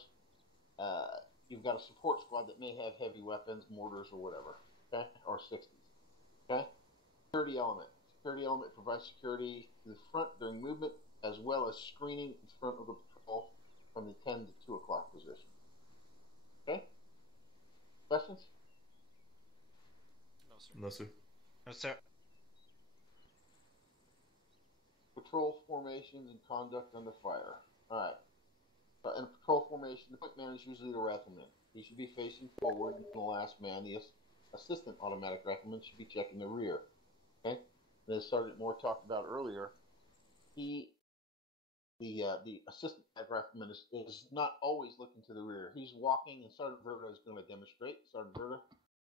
You've got a support squad that may have heavy weapons, mortars, or whatever. Okay, or 60s. Okay, security element. Security element provides security to the front during movement, as well as screening in front of the patrol from the 10 to 2 o'clock position. Okay? Questions? No, sir. No, sir. Patrol formations and conduct under fire. Alright. In a patrol formation, the point man is usually the rifleman. He should be facing forward, and the last man, the assistant automatic rifleman, should be checking the rear. Okay? And as Sergeant Moore talked about earlier, the assistant rifleman is not always looking to the rear. He's walking, and Sergeant Verda is going to demonstrate. Sergeant Verda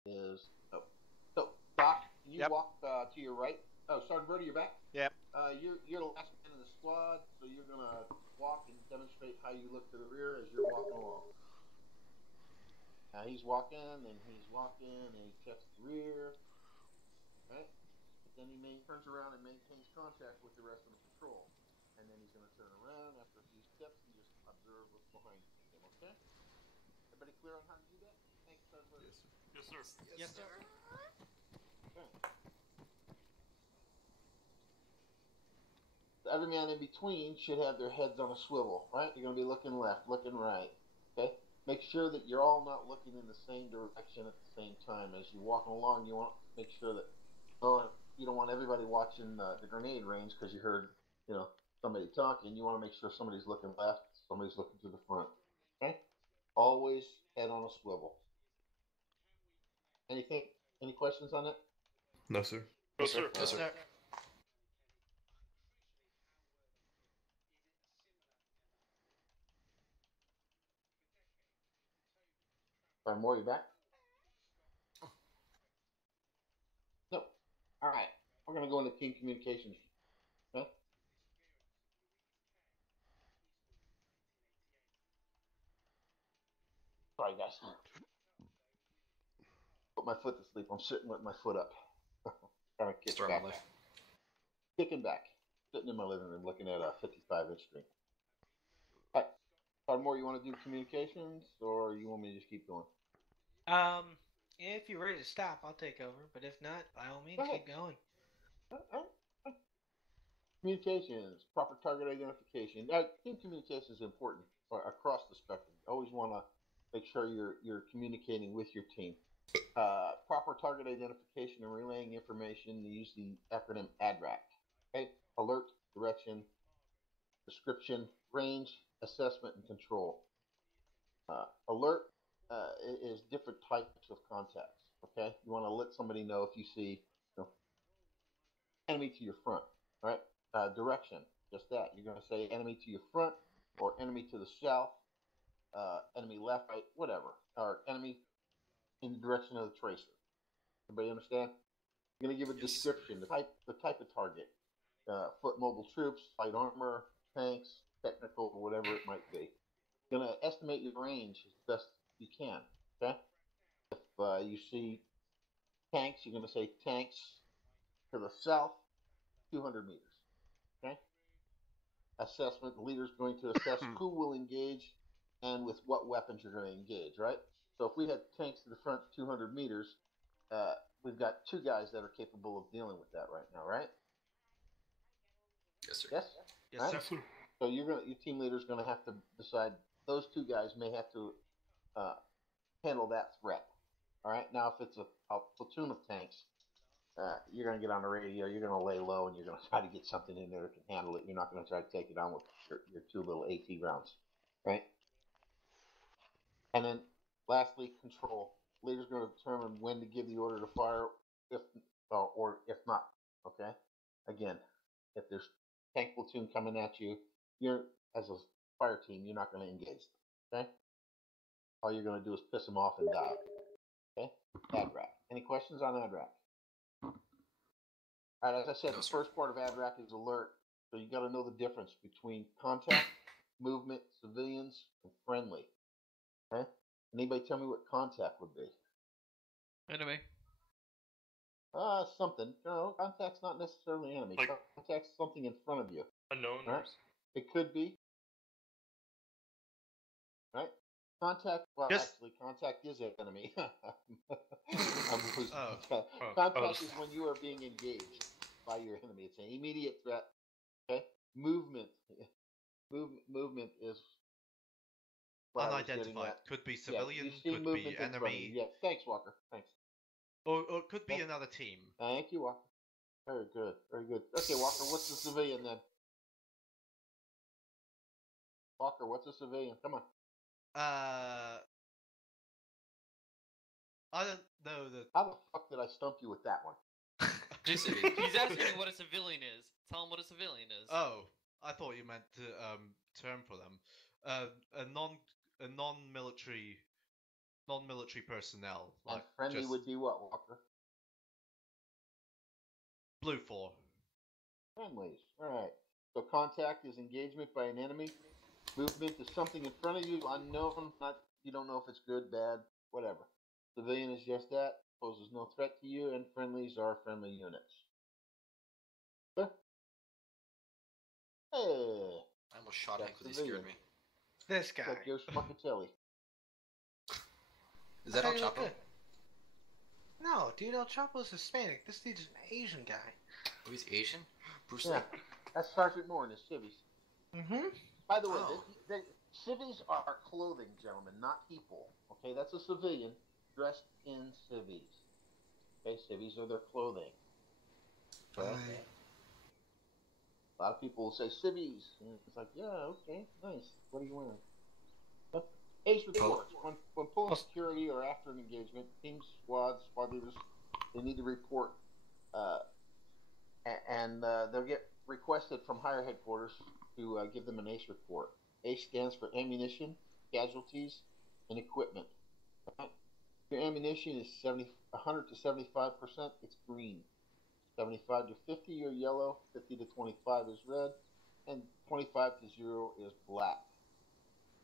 is... Oh. So, Doc, can you walk to your right? Oh, Sergeant Verda, you're back? Yep. You're the last man in the squad, so you're going to walk and demonstrate how you look to the rear as you're walking along. Now, he's walking, and he checks the rear. Right? But then he turns around and maintains contact with the rest of the patrol. And then he's going to turn around after a few steps and just observe what's behind him. Okay? Everybody clear on how to do that? Thanks, Sergeant. Yes, sir. Yes, sir. Okay. Every man in between should have their heads on a swivel, right? You're going to be looking left, looking right. Okay? Make sure that you're all not looking in the same direction at the same time. As you're walking along, you want to make sure that, you don't want everybody watching the grenade range because you heard, somebody talking. You want to make sure somebody's looking left, somebody's looking to the front. Okay? Always head on a swivel. Any questions on it? No, sir. No, sir. Yes, sir. More, you back? No. All right. We're going to go into team communications. Okay? Sorry, guys. Put my foot to sleep. I'm sitting with my foot up. Kind of kick back. Kicking back. Sitting in my living room looking at a 55-inch screen. All right. Todd Moore, you want to do communications, or you want me to just keep going? If you're ready to stop, I'll take over. But if not, by all means, keep going. Communications, proper target identification. Team communication is important across the spectrum. You always want to make sure you're communicating with your team. Proper target identification and relaying information. You use the acronym ADRAC. Okay? Alert, direction, description, range, assessment, and control. Alert is different types of contacts. Okay, you want to let somebody know if you see enemy to your front. Right? Direction, just that. You're going to say enemy to your front, or enemy to the south, enemy left, right, whatever, or enemy in the direction of the tracer. Everybody understand? You're going to give a description, the type of target, foot mobile troops, light armor, tanks, technical, or whatever it might be. You're going to estimate your range as best you can. Okay? If you see tanks, you're going to say tanks to the south, 200 meters. Okay? Assessment, the leader's going to assess who will engage and with what weapons you're going to engage, right? So if we had tanks to the front 200 meters, we've got two guys that are capable of dealing with that right now, right? Yes, sir. Yes? Yes, right? sir. So your team leader's going to have to decide those two guys may have to handle that threat. All right? Now, if it's a platoon of tanks, you're going to get on the radio, you're going to lay low, and you're going to try to get something in there that can handle it. You're not going to try to take it on with your two little AT rounds, right? And then, lastly, control. Leader's going to determine when to give the order to fire, or if not. Okay. Again, if there's tank platoon coming at you, you're as a fire team, you're not going to engage them. Okay. All you're going to do is piss them off and die. Okay. ADRAC. Any questions on ADRAC? All right. As I said, the first part of ADRAC is alert. So you got to know the difference between contact, movement, civilians, and friendly. Okay. Anybody tell me what contact would be? Enemy. Something. No, contact's not necessarily enemy. Like, contact's something in front of you. Unknown. Right? It could be. Right? Contact. Well, actually, contact is enemy. Contact is when you are being engaged by your enemy. It's an immediate threat. Okay. Movement. Movement is unidentified. Could be civilian. Could be enemy. Yeah. Thanks, Walker. Thanks. Or it could be another team. Thank you, Walker. Very good. Very good. Okay, Walker, what's the civilian then? Walker, what's a civilian? Come on. I don't know the. How the fuck did I stump you with that one? He's asking me what a civilian is. Tell him what a civilian is. Oh, I thought you meant the term for them. A non-military personnel. And friendly would be what, Walker? Blue 4. Friendlies. All right. So contact is engagement by an enemy. Movement is something in front of you, unknown. You don't know if it's good, bad, whatever. Civilian is just that. Poses no threat to you, and friendlies are friendly units. Hey. I almost shot him because he scared me. This guy. Like Joe Schmuckatelli. Is that El Chapo? No, dude, El Chapo's Hispanic. This dude's an Asian guy. Oh, he's Asian? Bruce Lee? That's Sergeant Moore in his civvies. Mm-hmm. By the way, civvies are clothing, gentlemen, not people. Okay, that's a civilian dressed in civvies. Okay, civvies are their clothing. Okay? A lot of people will say civvies. And it's like, yeah, okay, nice. What are you wearing? But ACE reports. When pulling security or after an engagement, teams, squad leaders, they need to report. And they'll get requested from higher headquarters to give them an ACE report. ACE stands for ammunition, casualties, and equipment. Right? Your ammunition is 100 to 75%, it's green. 75 to 50, you're yellow. 50 to 25 is red. And 25 to 0 is black.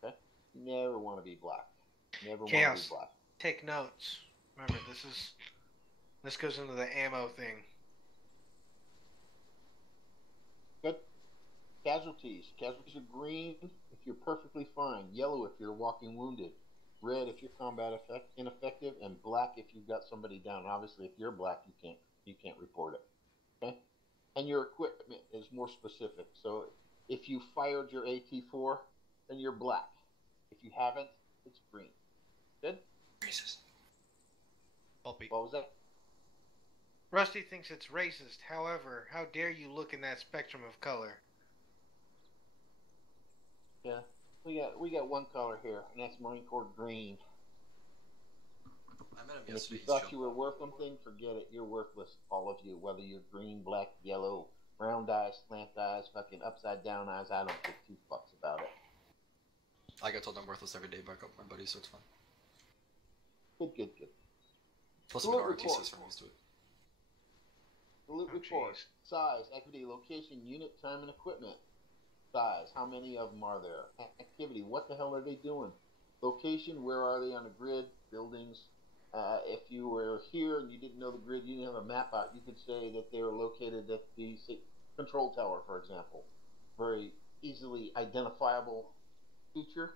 Okay? You never want to be black. Never want to be black. Take notes. Remember, this goes into the ammo thing. Good. Casualties. Casualties are green if you're perfectly fine. Yellow if you're walking wounded. Red if you're combat ineffective. And black if you've got somebody down. Obviously, if you're black, you can't report it. Okay? And your equipment is more specific. So if you fired your AT-4, then you're black. If you haven't, it's green. Good? Racist. What was that? Rusty thinks it's racist. However, how dare you look in that spectrum of color? Yeah, we got one color here, and that's Marine Corps green. I met him and if you yesterday. thought you were worth something, forget it. You're worthless, all of you. Whether you're green, black, yellow, round eyes, slant eyes, fucking upside down eyes, I don't give two fucks about it. I get told I'm worthless every day by a couple of my buddies, so it's fun. Good. Plus I'm an ROTC, so I'm used to it. Salute report. Size, equity, location, unit, time, and equipment. Size, how many of them are there? Activity, what the hell are they doing? Location, where are they on the grid? Buildings. If you were here and you didn't know the grid, you didn't have a map out, you could say that they were located at the control tower, for example. Very easily identifiable feature.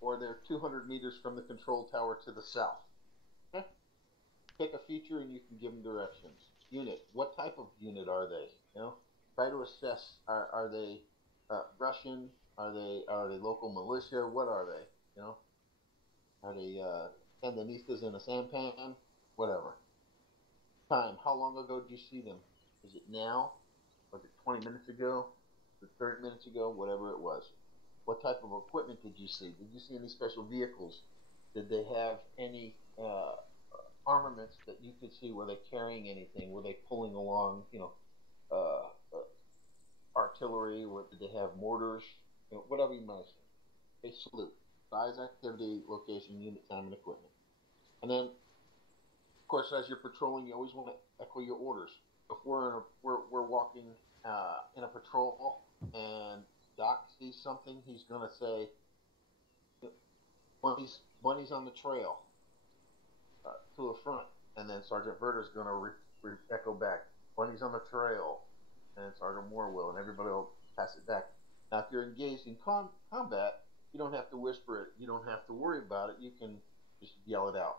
Or they're 200 meters from the control tower to the south. Okay? Pick a feature and you can give them directions. Unit, what type of unit are they? You know, try to assess. Are they Russian? Are they local militia? What are they? You know, are they Sandinistas in a sampan? Whatever. Time. How long ago did you see them? Is it now? Was it 20 minutes ago? Was it 30 minutes ago? Whatever it was. What type of equipment did you see? Did you see any special vehicles? Did they have any armaments that you could see? Were they carrying anything? Were they pulling along, artillery? What did they have? Mortars? You know, whatever you might say. They salute. Size, activity, location, unit, time, and equipment. And then, of course, as you're patrolling, you always want to echo your orders. If we're walking in a patrol and Doc sees something, he's going to say, Bunny's on the trail to the front. And then Sergeant Verder's going to echo back, Bunny's on the trail. And Sergeant Moore will, and everybody will pass it back. Now, if you're engaged in combat, you don't have to whisper it. You don't have to worry about it. You can just yell it out.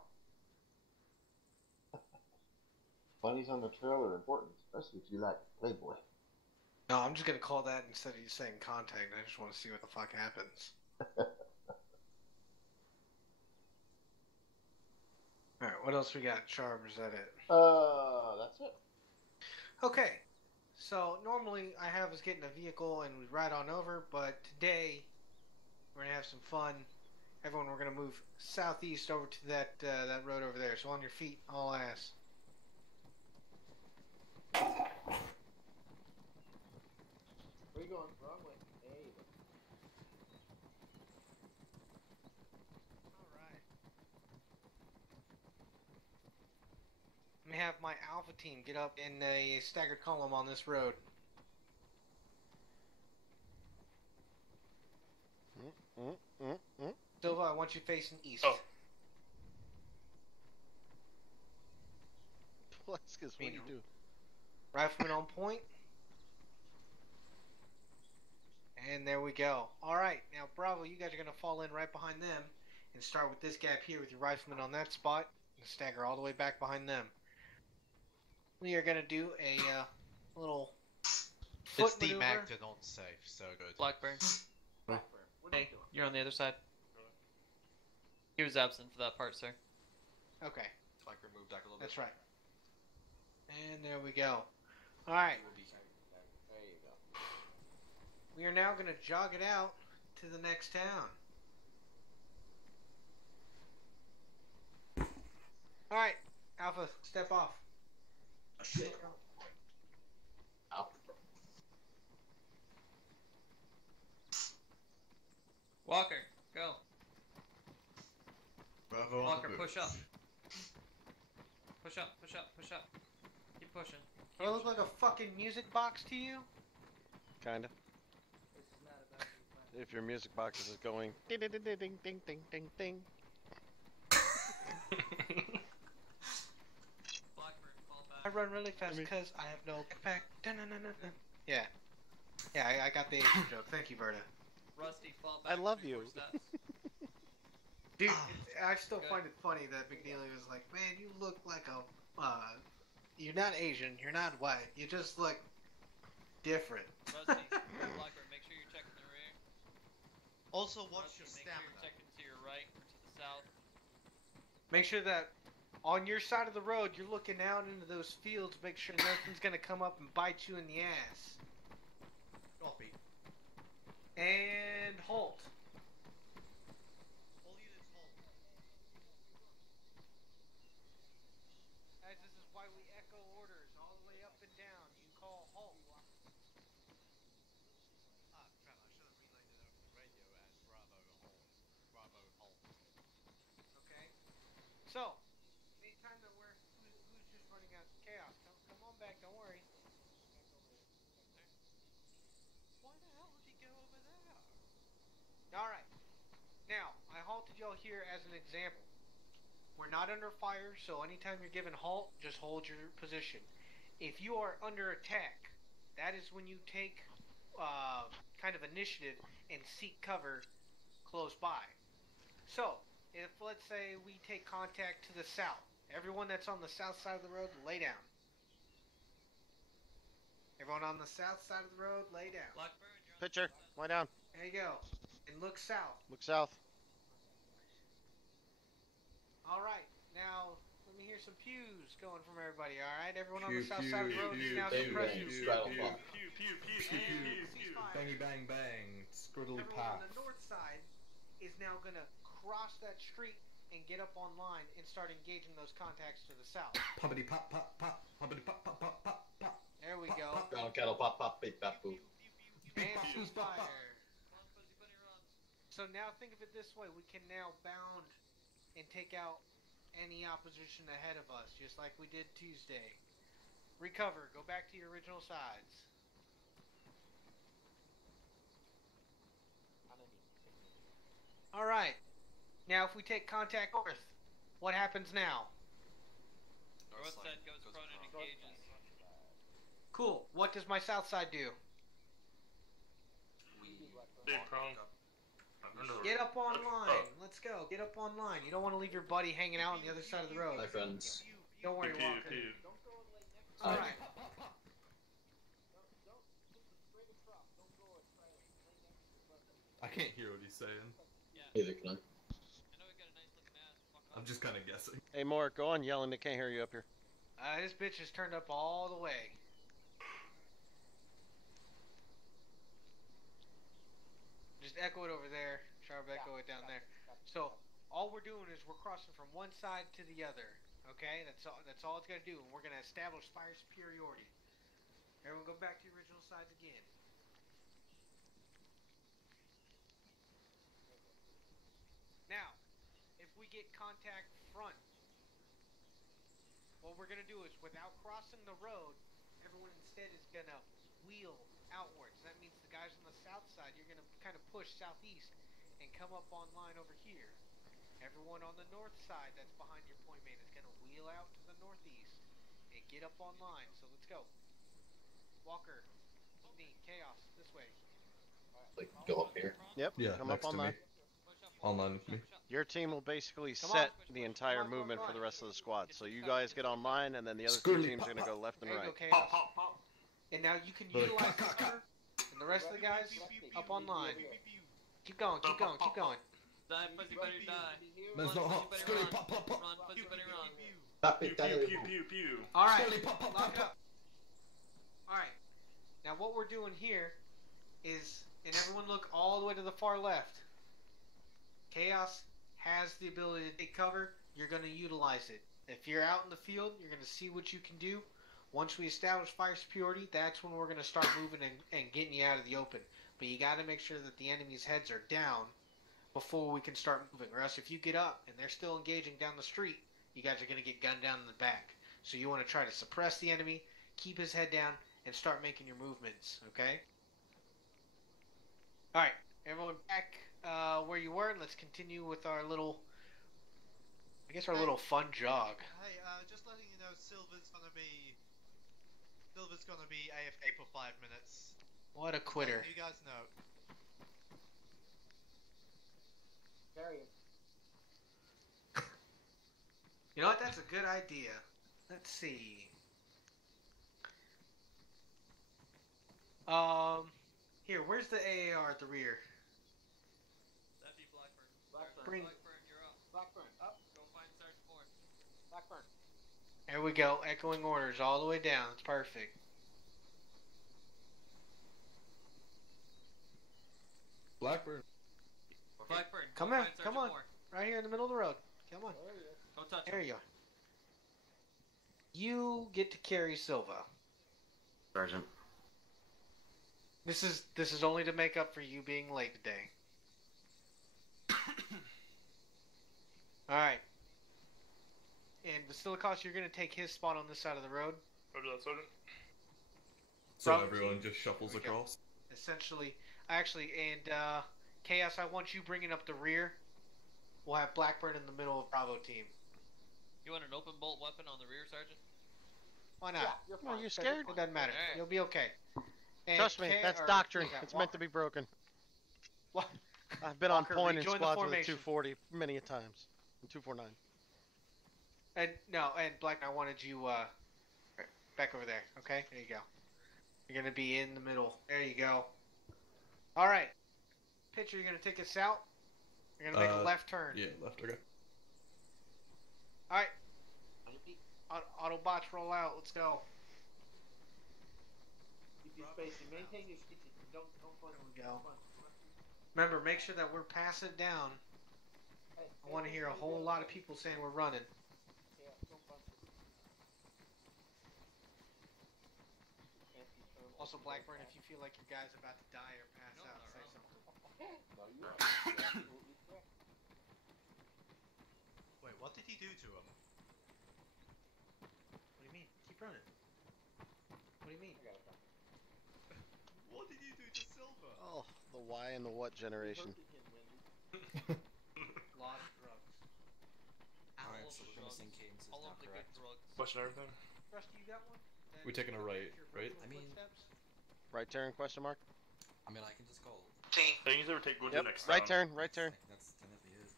Bunnies on the trail are important, especially if you like Playboy. No, I'm just going to call that instead of you saying contact. I just want to see what the fuck happens. Alright, what else we got? Charm, is that it? That's it. Okay. So, normally I have us get in a vehicle and we ride on over, but today we're going to have some fun. Everyone, we're going to move southeast over to that road over there. So on your feet, all ass. Where are you going? Wrong way. There you go. Alright. Let me have my Alpha team get up in a staggered column on this road. Silva, I want you facing east. Oh. Plaskis, what are you doing? Rifleman on point. And there we go. Alright, now Bravo, you guys are going to fall in right behind them and start with this gap here with your rifleman on that spot and stagger all the way back behind them. We are going to do a little foot It's maneuver. demagged and unsafe, so good. Blackburn. Blackburn. Hey, you're on the other side. He was absent for that part, sir. Okay. Blackburn moved back a little bit. That's right. And there we go. Alright. There you go. We are now going to jog it out to the next town. Alright, Alpha, step off. Shit. Walker, go. Bravo Walker, push up. Push up, push up, push up. Keep pushing. Do I look like a fucking music box to you? Kinda. If your music box is going ding ding ding ding ding ding ding ding. I run really fast because I have no back. Yeah. Yeah, I got the Asian joke. Thank you, Berta. Rusty, fall back. I love you. Dude, I still find it funny that McNeely was like, man, you look like a, you're not Asian, you're not white, you just look different. Rusty, Blackburn, make sure you're checking the rear. Also, watch Rusty, your make sure stamina. you're checking to your right or to the south. Make sure that on your side of the road, you're looking out into those fields, make sure nothing's gonna come up and bite you in the ass. Copy. And halt. All units hold. Guys, this is why we echo orders all the way up and down. You call halt. Ah, crap, I should have relayed it over the radio as Bravo hold. Bravo hold. Okay. So, anytime that who's just running out of chaos, come on back, don't worry. Why the hell did he go over there? Alright. Now, I halted y'all here as an example. We're not under fire, so anytime you're given halt, just hold your position. If you are under attack, that is when you take kind of initiative and seek cover close by. So, if let's say we take contact to the south, everyone that's on the south side of the road, lay down. Everyone on the south side of the road, lay down. Blackburn, you're on Pitcher, lie down. There you go. And look south. Look south. Alright, now let me hear some pews going from everybody, alright? Everyone on the south side of the road is now suppressed. Pew, pew, pew, pew, pew. Bangy bang bang. Scriddly Everyone pop. on the north side is now going to cross that street and get up online and start engaging those contacts to the south. Puppity pop pop pop. Puppity pop pop pop pop pop. There we go. Brown cattle pop pop beep bap boop. And ceasefire. So now think of it this way: we can now bound and take out any opposition ahead of us, just like we did Tuesday. Recover. Go back to your original sides. All right. Now, if we take contact north, what happens now? North side goes prone and engages. Cool. What does my south side do? Stay prone. Get up online. Let's go. Get up online. You don't want to leave your buddy hanging out on the other side of the road. My friends. Don't worry, Walker. All right. I can't hear what he's saying. Neither can I. I'm just kind of guessing. Hey, Mark, go on yelling. They can't hear you up here. This bitch is turned up all the way. Just echo it over there. Sharp echo it down there. So all we're doing is we're crossing from one side to the other. Okay, that's all it's gonna do, and we're gonna establish fire superiority. Everyone, go back to your original sides again. Now, if we get contact front, what we're gonna do is, without crossing the road, everyone instead is gonna wheel outwards. That means the guys on the south side, you're gonna kind of push southeast and come up online over here. Everyone on the north side that's behind your point main is gonna wheel out to the northeast and get up online. So let's go. Walker, Dean, Chaos, this way. Like, go up here. Yep. Yeah, come up next to me. online. Online with me. Your team will basically Come set on. the entire Come on, movement come for on. the rest of the squad. So you guys get online, and then the other two Screw me, teams are pop, going to go left and There you right. go, Chaos. And now you can utilize this cover, and the rest of the guys up online. Keep going, keep going, keep going. Die, fuzzy better die. Man's not hot. Fuzzy Scurry, better pop, pop, pop. run, fuzzy better run. That Pew bit pew down. pew pew pew. All right, Scurry, pop, pop, lock pop, it up. All right. Now what we're doing here is, and everyone look all the way to the far left. Chaos has the ability to take cover. You're going to utilize it. If you're out in the field, you're going to see what you can do. Once we establish fire superiority, that's when we're going to start moving and getting you out of the open. But you got to make sure that the enemy's heads are down before we can start moving. Or else if you get up and they're still engaging down the street, you guys are going to get gunned down in the back. So you want to try to suppress the enemy, keep his head down, and start making your movements, okay? Alright, everyone back where you were, and let's continue with our little, I guess our little fun jog. Hey, just letting you know, Silver's gonna be AFK for 5 minutes. What a quitter. You guys know. You know what? That's a good idea. Let's see. Here, where's the AAR at the rear? That'd be Blackburn. Bring. Blackburn, you're up. Blackburn, up. Go find Sergeant Moore. Blackburn. There we go. Echoing orders all the way down. It's perfect. Blackburn. Blackburn, go Come on, find Sergeant come on. Moore. Right here in the middle of the road. Come on. Don't touch There him. you are. You get to carry Silva. Sergeant. This is only to make up for you being late today. Alright. And Basilikos, you're going to take his spot on this side of the road. Roger that, Sergeant. So Bravo everyone team. just shuffles Here we go. across. Essentially. Actually, and Chaos, I want you bringing up the rear. We'll have Blackburn in the middle of Bravo team. You want an open bolt weapon on the rear, Sergeant? Why not? Yeah, you're Are fine. you scared? It doesn't matter. Alright. You'll be okay. And Trust me, that's or- doctrine. yeah, It's meant to be broken. Walker, I've been Walker, on point in rejoin the squads with a formation. 240 many a times. 249. And no, and Black, I wanted you back over there. Okay, there you go. You're gonna be in the middle. There you go. All right, Pitcher, you're gonna take us out. You're gonna make a left turn. Yeah, left, okay. All right. Autobots roll out. Let's go. Keep your spacing. Maintain your spacing. Don't punch. There we go. Remember, make sure that we're passing down. I want to hear a whole lot of people saying we're running. Yeah, don't punch. Fancy term Also, Blackburn, if you feel like your guy's about to die or pass out, say something. No, you're absolutely correct. Wait, what did he do to him? What do you mean? Keep running. What do you mean? What did you do to Silver? Oh, the why and the what generation. Lot of drugs. Alright, so we're gonna sing cadences All now, of the good correct? drugs. Question everything. Rusty, you got one? We're taking a right, right? I mean- Right turn, question mark? I mean, I can just go. T. I think you ever take go to Yep, the next right town. turn, right turn. That's technically it.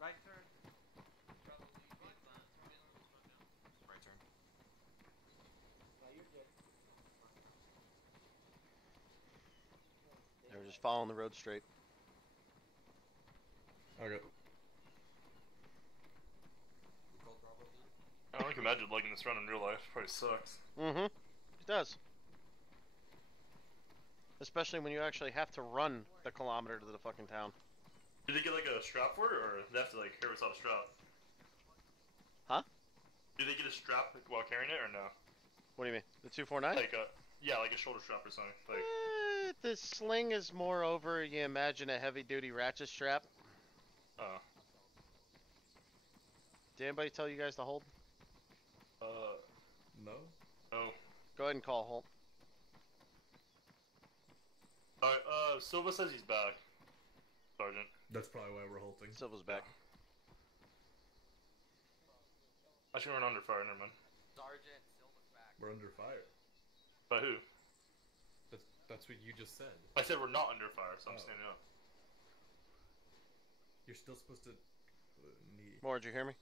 Right turn. Right turn. No, you're good. They were just following the road straight. Okay. We called Bravo lead. I don't can imagine lugging this around in real life. Probably sucks. Mm-hmm. It does. Especially when you actually have to run the kilometer to the fucking town. Did they get like a strap for it, or they have to like carry without a strap? Huh? Do they get a strap while carrying it, or no? What do you mean? The 249? Like yeah, like a shoulder strap or something. Like The sling is more over, you imagine, a heavy-duty ratchet strap. Did anybody tell you guys to hold? No? No. Go ahead and call Holt. Alright, Silva says he's back. Sergeant. That's probably why we're halting. Silva's back. I should run under fire, never mind. Sergeant, Silva's back. We're under fire. By who? That's what you just said. I said we're not under fire, so I'm Oh. standing up. You're still supposed to knee. More, did you hear me?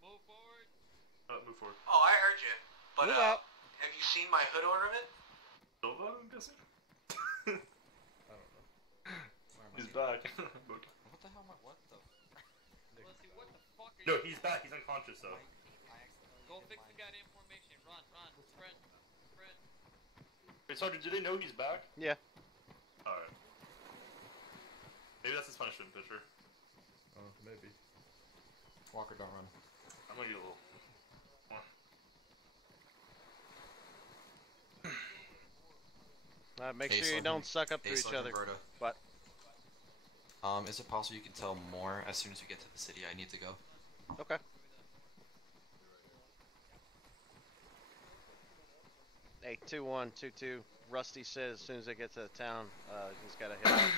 Move forward. Move forward. Oh, I heard you. But Move out. have you seen my hood ornament? Silva, I'm guessing? I don't know. Where am I He's leading? back. What the hell am I? What the? Leslie, what the fuck are No, you he's back. He's unconscious though. I accidentally Go hit fix my- the goddamn formation. Run, sprint, sprint. Wait, Sergeant, do they know he's back? Yeah. Alright. Maybe that's his punishment, Fisher. Oh, maybe. Walker, don't run. I'm gonna get a little more. Make Hey, sure you Sergeant- don't suck up to Hey, each Sergeant other. Berta. What? Is it possible you can tell more as soon as we get to the city? I need to go. Okay. Hey, 2122. Rusty says as soon as they get to the town, he's got to hit out.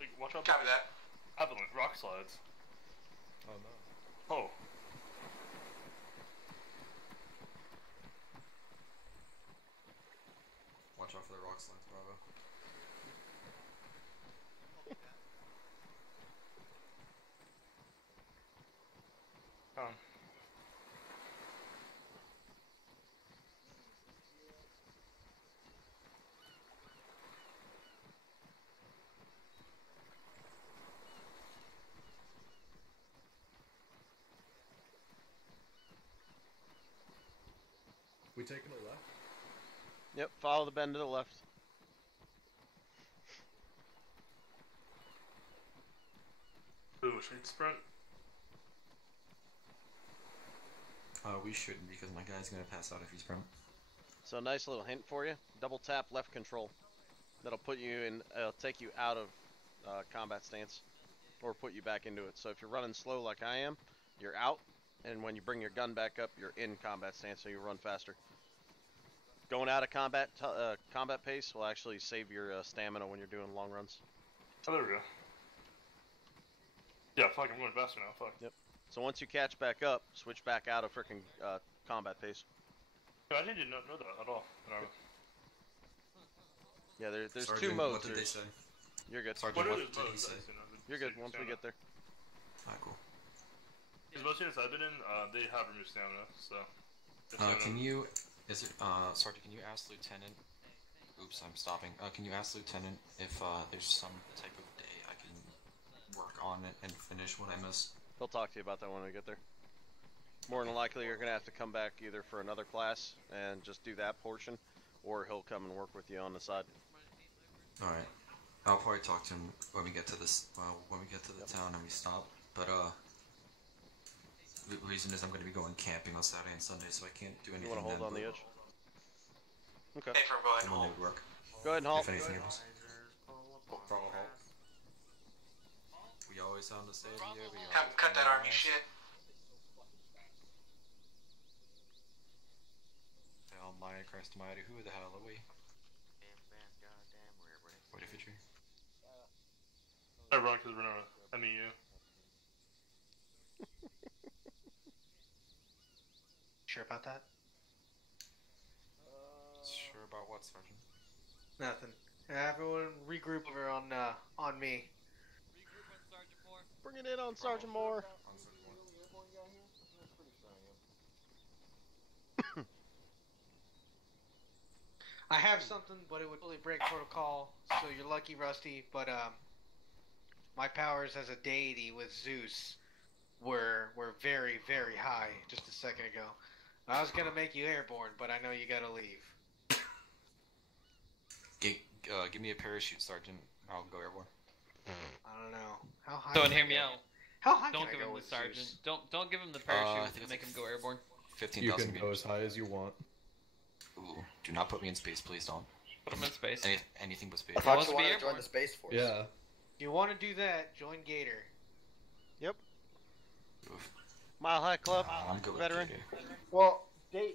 Like, watch out. Copy that. Avalanche rock slides. Oh no. Oh. Watch out for the rock slides, Bravo. We taking a left? Yep, follow the bend to the left. Ooh, should we sprint? We shouldn't because my guy's gonna pass out if he's sprint. So nice little hint for you. Double tap left control. That'll put you in, it'll take you out of combat stance. Or put you back into it. So if you're running slow like I am, you're out. And when you bring your gun back up, you're in combat stance, so you run faster. Going out of combat combat pace will actually save your stamina when you're doing long runs. Oh, there we go. Yeah, fuck, I'm going faster now, fuck. Yep. So once you catch back up, switch back out of freaking combat pace. I didn't know that at all. Yeah, there's Sergeant, two modes. What did they say? You're good. Sergeant, What are what those did he modes? say? You're good once we get there. Alright, cool. Because most units I've been in, they have removed stamina, so. Can you, Sergeant, can you ask Lieutenant, oops, I'm stopping, can you ask Lieutenant if, there's some type of day I can work on it and finish what I missed? He'll talk to you about that when we get there. More than likely, you're going to have to come back either for another class and just do that portion, or he'll come and work with you on the side. Alright. I'll probably talk to him when we get to this, when we get to the town and we stop, but, the reason is I'm going to be going camping on Saturday and Sunday, so I can't do anything You want to hold then, on the but- edge? Okay. Hey, from go ahead and When hold. they would work. Go ahead and halt. If anything happens. Probably halt. We always sound the same here. We Come always cut that do army this. shit. Hell, my Christ Almighty, who the hell are we? What infantry? I run because we're not a MEU. Sure about that? Sure about what, Sergeant? Nothing. Everyone regroup over on me. Regroup on Sergeant Moore. Bring it in on Sergeant Moore. I have something, but it would totally break protocol, so you're lucky, Rusty, but my powers as a deity with Zeus were very, very high just a second ago. I was gonna make you airborne, but I know you gotta leave. Give me a parachute, Sergeant. I'll go airborne. I don't know. How high? So, and hear me out. How high Don't can give I him go the with sergeant. Zeus? Don't give him the parachute I and make him go airborne. 15,000 You can go meters. as high as you want. Ooh, do not put me in space, please don't. Put him in space. Anything but space. I thought you wanted to join the Space Force. Yeah. If you want to do that, join Gator. Yep. Oof. Mile High Club. I'm good with Veteran. Gator. Well,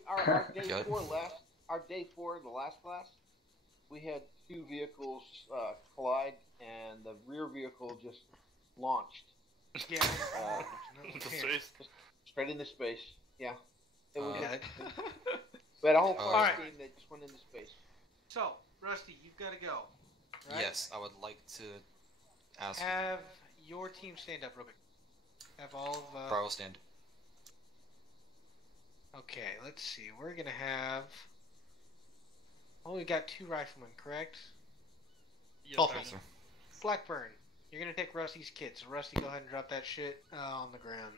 our day Good. 4 our day 4 in the last class, we had 2 vehicles collide, and the rear vehicle just launched. Yeah. Into space. Just straight into space. Yeah. It was Yeah. we had a whole Alright. class team that just went into space. So, Rusty, you've got to go. Right? Yes, I would like to ask. Have your team stand up real quick. Have all of... Bravo stand. Okay, let's see. We're going to have... Oh, we got 2 riflemen, correct? Yes, Yes, Sergeant. sir. Blackburn, you're going to take Rusty's kit. So, Rusty, go ahead and drop that shit on the ground.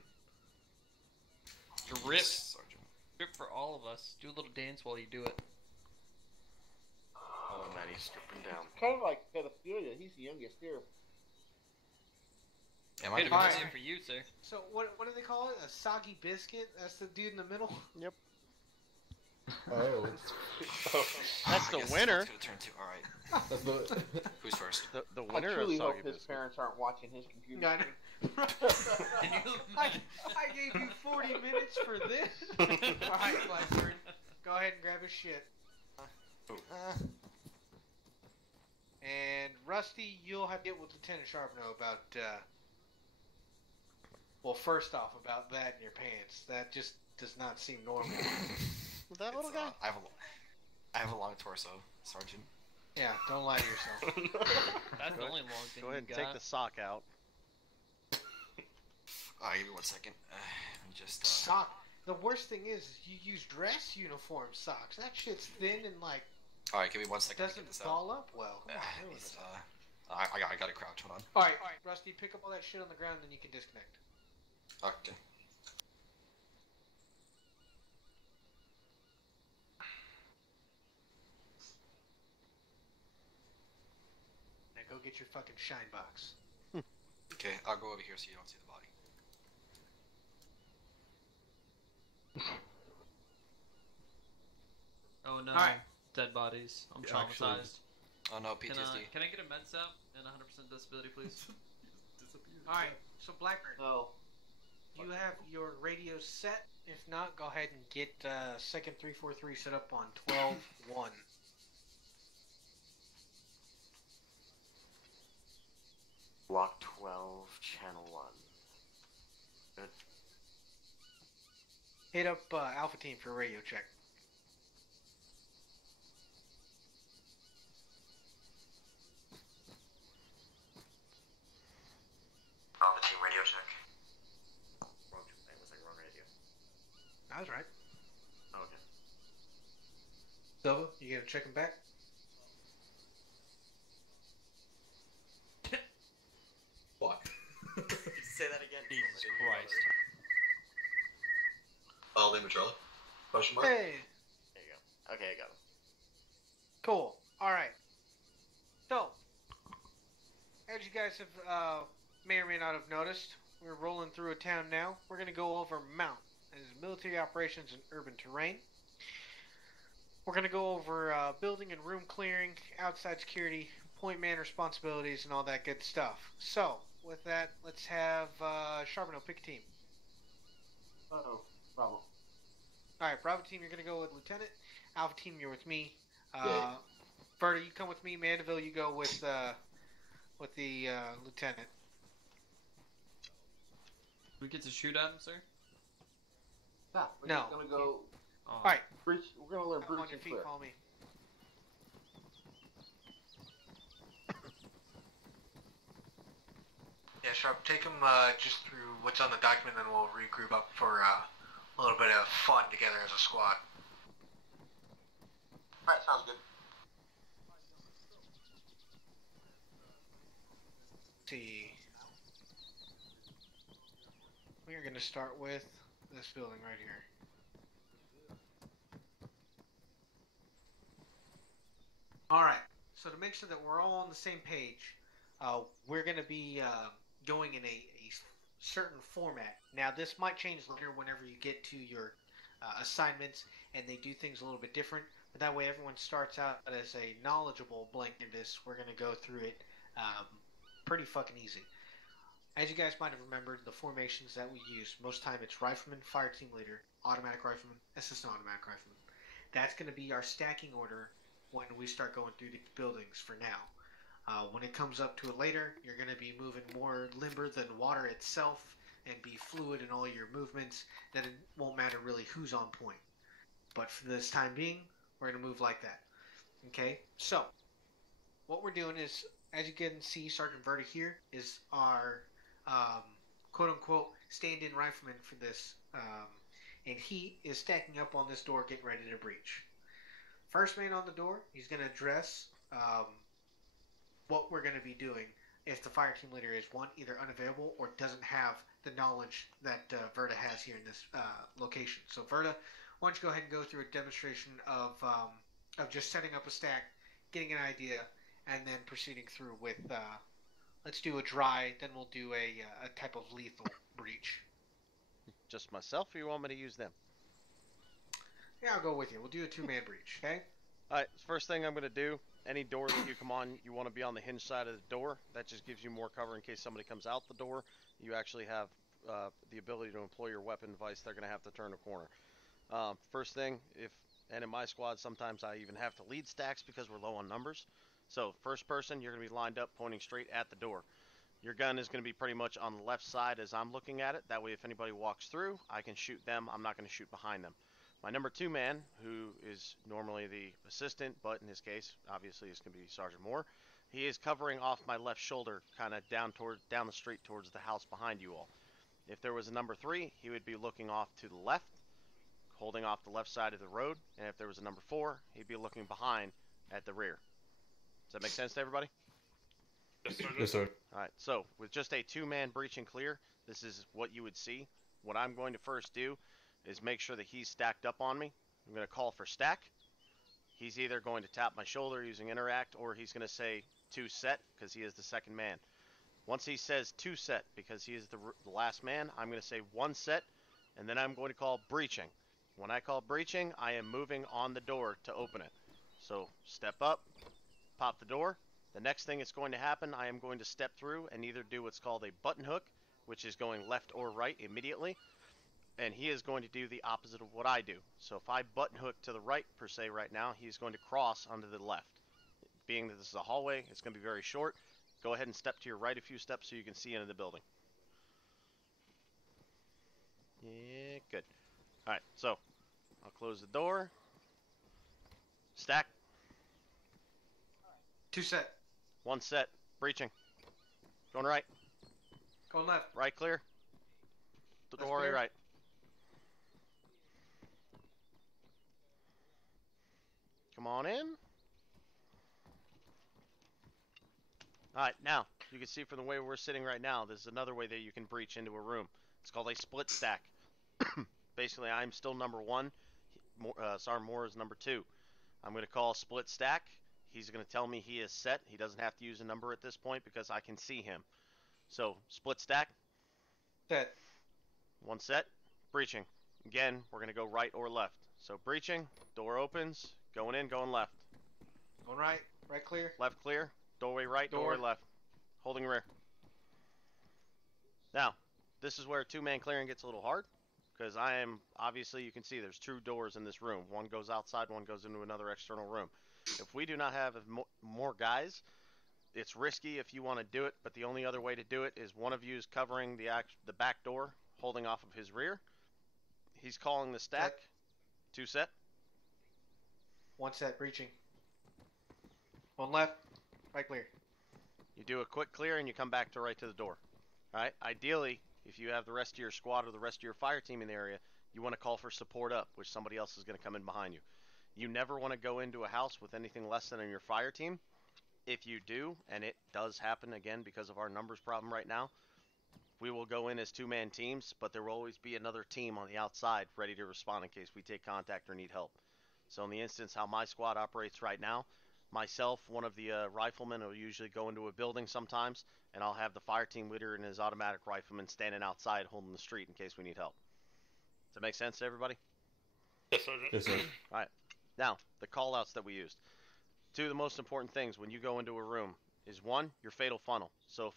Rip. Yes, Sergeant. Rip for all of us. Do a little dance while you do it. Oh man, he's stripping down. Kind of like pedophilia. He's the youngest here. Am I Good doing Alright. this? for you, sir. So, what do they call it? A soggy biscuit? That's the dude in the middle? Yep. Oh. That's I the guess winner. It's gonna turn to. All right. That's the... Who's first? The I winner truly of hope Soggy his Biscuit. parents aren't watching his computer. No, I gave you 40 minutes for this. Alright, Blackburn. Go ahead and grab his shit. And Rusty, you'll have to get with Lieutenant Charbonneau about, well, first off, about that in your pants. That just does not seem normal. That little guy? I have a long torso, Sergeant. Yeah, don't lie to yourself. That's the only long thing Go ahead and you take got. the sock out. Alright, give me 1 second. Just. Sock. The worst thing is you use dress uniform socks. That shit's thin and, like, Alright, give me 1 second to doesn't get this out. ball up well. Come on, do These, it. I gotta crouch. Hold on. Alright, Rusty, pick up all that shit on the ground, then you can disconnect. Okay. Now go get your fucking shine box. Okay, I'll go over here so you don't see the body. Oh no. Alright. Dead bodies. I'm Yeah, actually- traumatized. Oh no, Can, PTSD. can I get a med sap and 100% disability, please? Alright, so Blackburn, So, you have your radio set. If not, go ahead and get second 343 set up on 12-1. Block 12, channel 1. Good. Hit up Alpha Team for a radio check. Alpha team radio check. Wrong, it was like wrong radio. That was right. Oh, okay. Silva, you gonna check him back? Fuck. Say that again. Jesus Christ. File name of Charlie? Question mark? Hey, There you go. Okay, I got him. cool. Alright. So, as you guys have may or may not have noticed, we're rolling through a town now. We're going to go over Mount as military operations in urban terrain. We're going to go over building and room clearing, outside security, point man responsibilities, and all that good stuff. So, with that, let's have Charbonneau pick a team. Bravo. Alright, Bravo team, you're going to go with Lieutenant. Alpha team, you're with me. Yeah. Berta, you come with me. Mandeville, you go with the Lieutenant. We get to shoot at him, sir? Yeah, we're No. just gonna go. Alright. We're gonna learn breach On your and feet, clear. follow me. Yeah, Sharp, take him just through what's on the document, then we'll regroup up for a little bit of fun together as a squad. Alright, sounds good. Let's see. We are going to start with this building right here. Alright, so to make sure that we're all on the same page, we're going to be going in a certain format. Now, this might change later whenever you get to your assignments and they do things a little bit different, but that way everyone starts out as a knowledgeable blank canvas. We're going to go through it pretty fucking easy. As you guys might have remembered, the formations that we use, most time it's Rifleman, Fire Team Leader, Automatic Rifleman, Assistant Automatic Rifleman. That's going to be our stacking order when we start going through these buildings for now. When it comes up to it later, you're going to be moving more limber than water itself and be fluid in all your movements. Then it won't matter really who's on point. But for this time being, we're going to move like that. Okay? So, what we're doing is, as you can see, Sergeant Verta here is our quote-unquote stand-in rifleman for this. And he is stacking up on this door, getting ready to breach. First man on the door, he's going to address what we're going to be doing if the fire team leader is, one, either unavailable or doesn't have the knowledge that Verta has here in this location. So Verta, why don't you go ahead and go through a demonstration of just setting up a stack, getting an idea, and then proceeding through with, let's do a dry, then we'll do a type of lethal breach. Just myself, or you want me to use them? Yeah, I'll go with you. We'll do a two-man breach, okay? Alright, first thing I'm going to do, any door that you come on, you want to be on the hinge side of the door. That just gives you more cover in case somebody comes out the door. You actually have the ability to employ your weapon device. They're going to have to turn a corner. First thing, and in my squad, sometimes I even have to lead stacks because we're low on numbers. So, first person, you're going to be lined up pointing straight at the door. Your gun is going to be pretty much on the left side as I'm looking at it. That way, if anybody walks through, I can shoot them. I'm not going to shoot behind them. My number 2 man, who is normally the assistant, but in his case, obviously, is going to be Sergeant Moore. He is covering off my left shoulder, kind of down the street towards the house behind you all. If there was a number 3, he would be looking off to the left, holding off the left side of the road. And if there was a number 4, he'd be looking behind at the rear. Does that make sense to everybody? Yes, sir. Yes, sir. Alright, so with just a 2-man breach and clear, this is what you would see. What I'm going to first do is make sure that he's stacked up on me. I'm going to call for stack. He's either going to tap my shoulder using interact, or he's going to say 2 set because he is the second man. Once he says 2 set because he is the last man, I'm going to say 1 set, and then I'm going to call breaching. When I call breaching, I am moving on the door to open it. So step up, pop the door. The next thing that's going to happen, I am going to step through and either do what's called a button hook, which is going left or right immediately, and he is going to do the opposite of what I do. So if I button hook to the right, per se, right now, he's going to cross onto the left. Being that this is a hallway, it's going to be very short. Go ahead and step to your right a few steps so you can see into the building. Yeah, good. Alright, so I'll close the door. Stack. 2 set. 1 set. Breaching. Going right. Going left. Right clear. The Left door clear. right. Come on in. Alright, now, you can see from the way we're sitting right now, there's another way that you can breach into a room. It's called a split stack. Basically, I'm still number 1. Sergeant Moore is number 2. I'm going to call split stack. He's going to tell me he is set. He doesn't have to use a number at this point because I can see him. So, split stack. Set. 1 set. Breaching. Again, we're going to go right or left. So, breaching. Door opens. Going in, going left. Going right. Right clear. Left clear. Doorway right, doorway left. Holding rear. Now, this is where two-man clearing gets a little hard. Because I am, obviously, you can see there's 2 doors in this room. One goes outside, one goes into another external room. If we do not have more guys, it's risky if you want to do it, but the only other way to do it is one of you is covering the back door, holding off of his rear. He's calling the stack. 2 set. 1 set, breaching. 1 left, right clear. You do a quick clear and you come back to right to the door. All right. Ideally, if you have the rest of your squad or the rest of your fire team in the area, you want to call for support up, which somebody else is going to come in behind you. You never want to go into a house with anything less than your fire team. If you do, and it does happen again because of our numbers problem right now, we will go in as 2-man teams, but there will always be another team on the outside ready to respond in case we take contact or need help. So in the instance how my squad operates right now, myself, one of the riflemen will usually go into a building sometimes, and I'll have the fire team leader and his automatic rifleman standing outside holding the street in case we need help. Does that make sense to everybody? Yes, Sergeant. Yes, sir. All right. Now, the call-outs that we used. 2 of the most important things when you go into a room is 1, your fatal funnel. So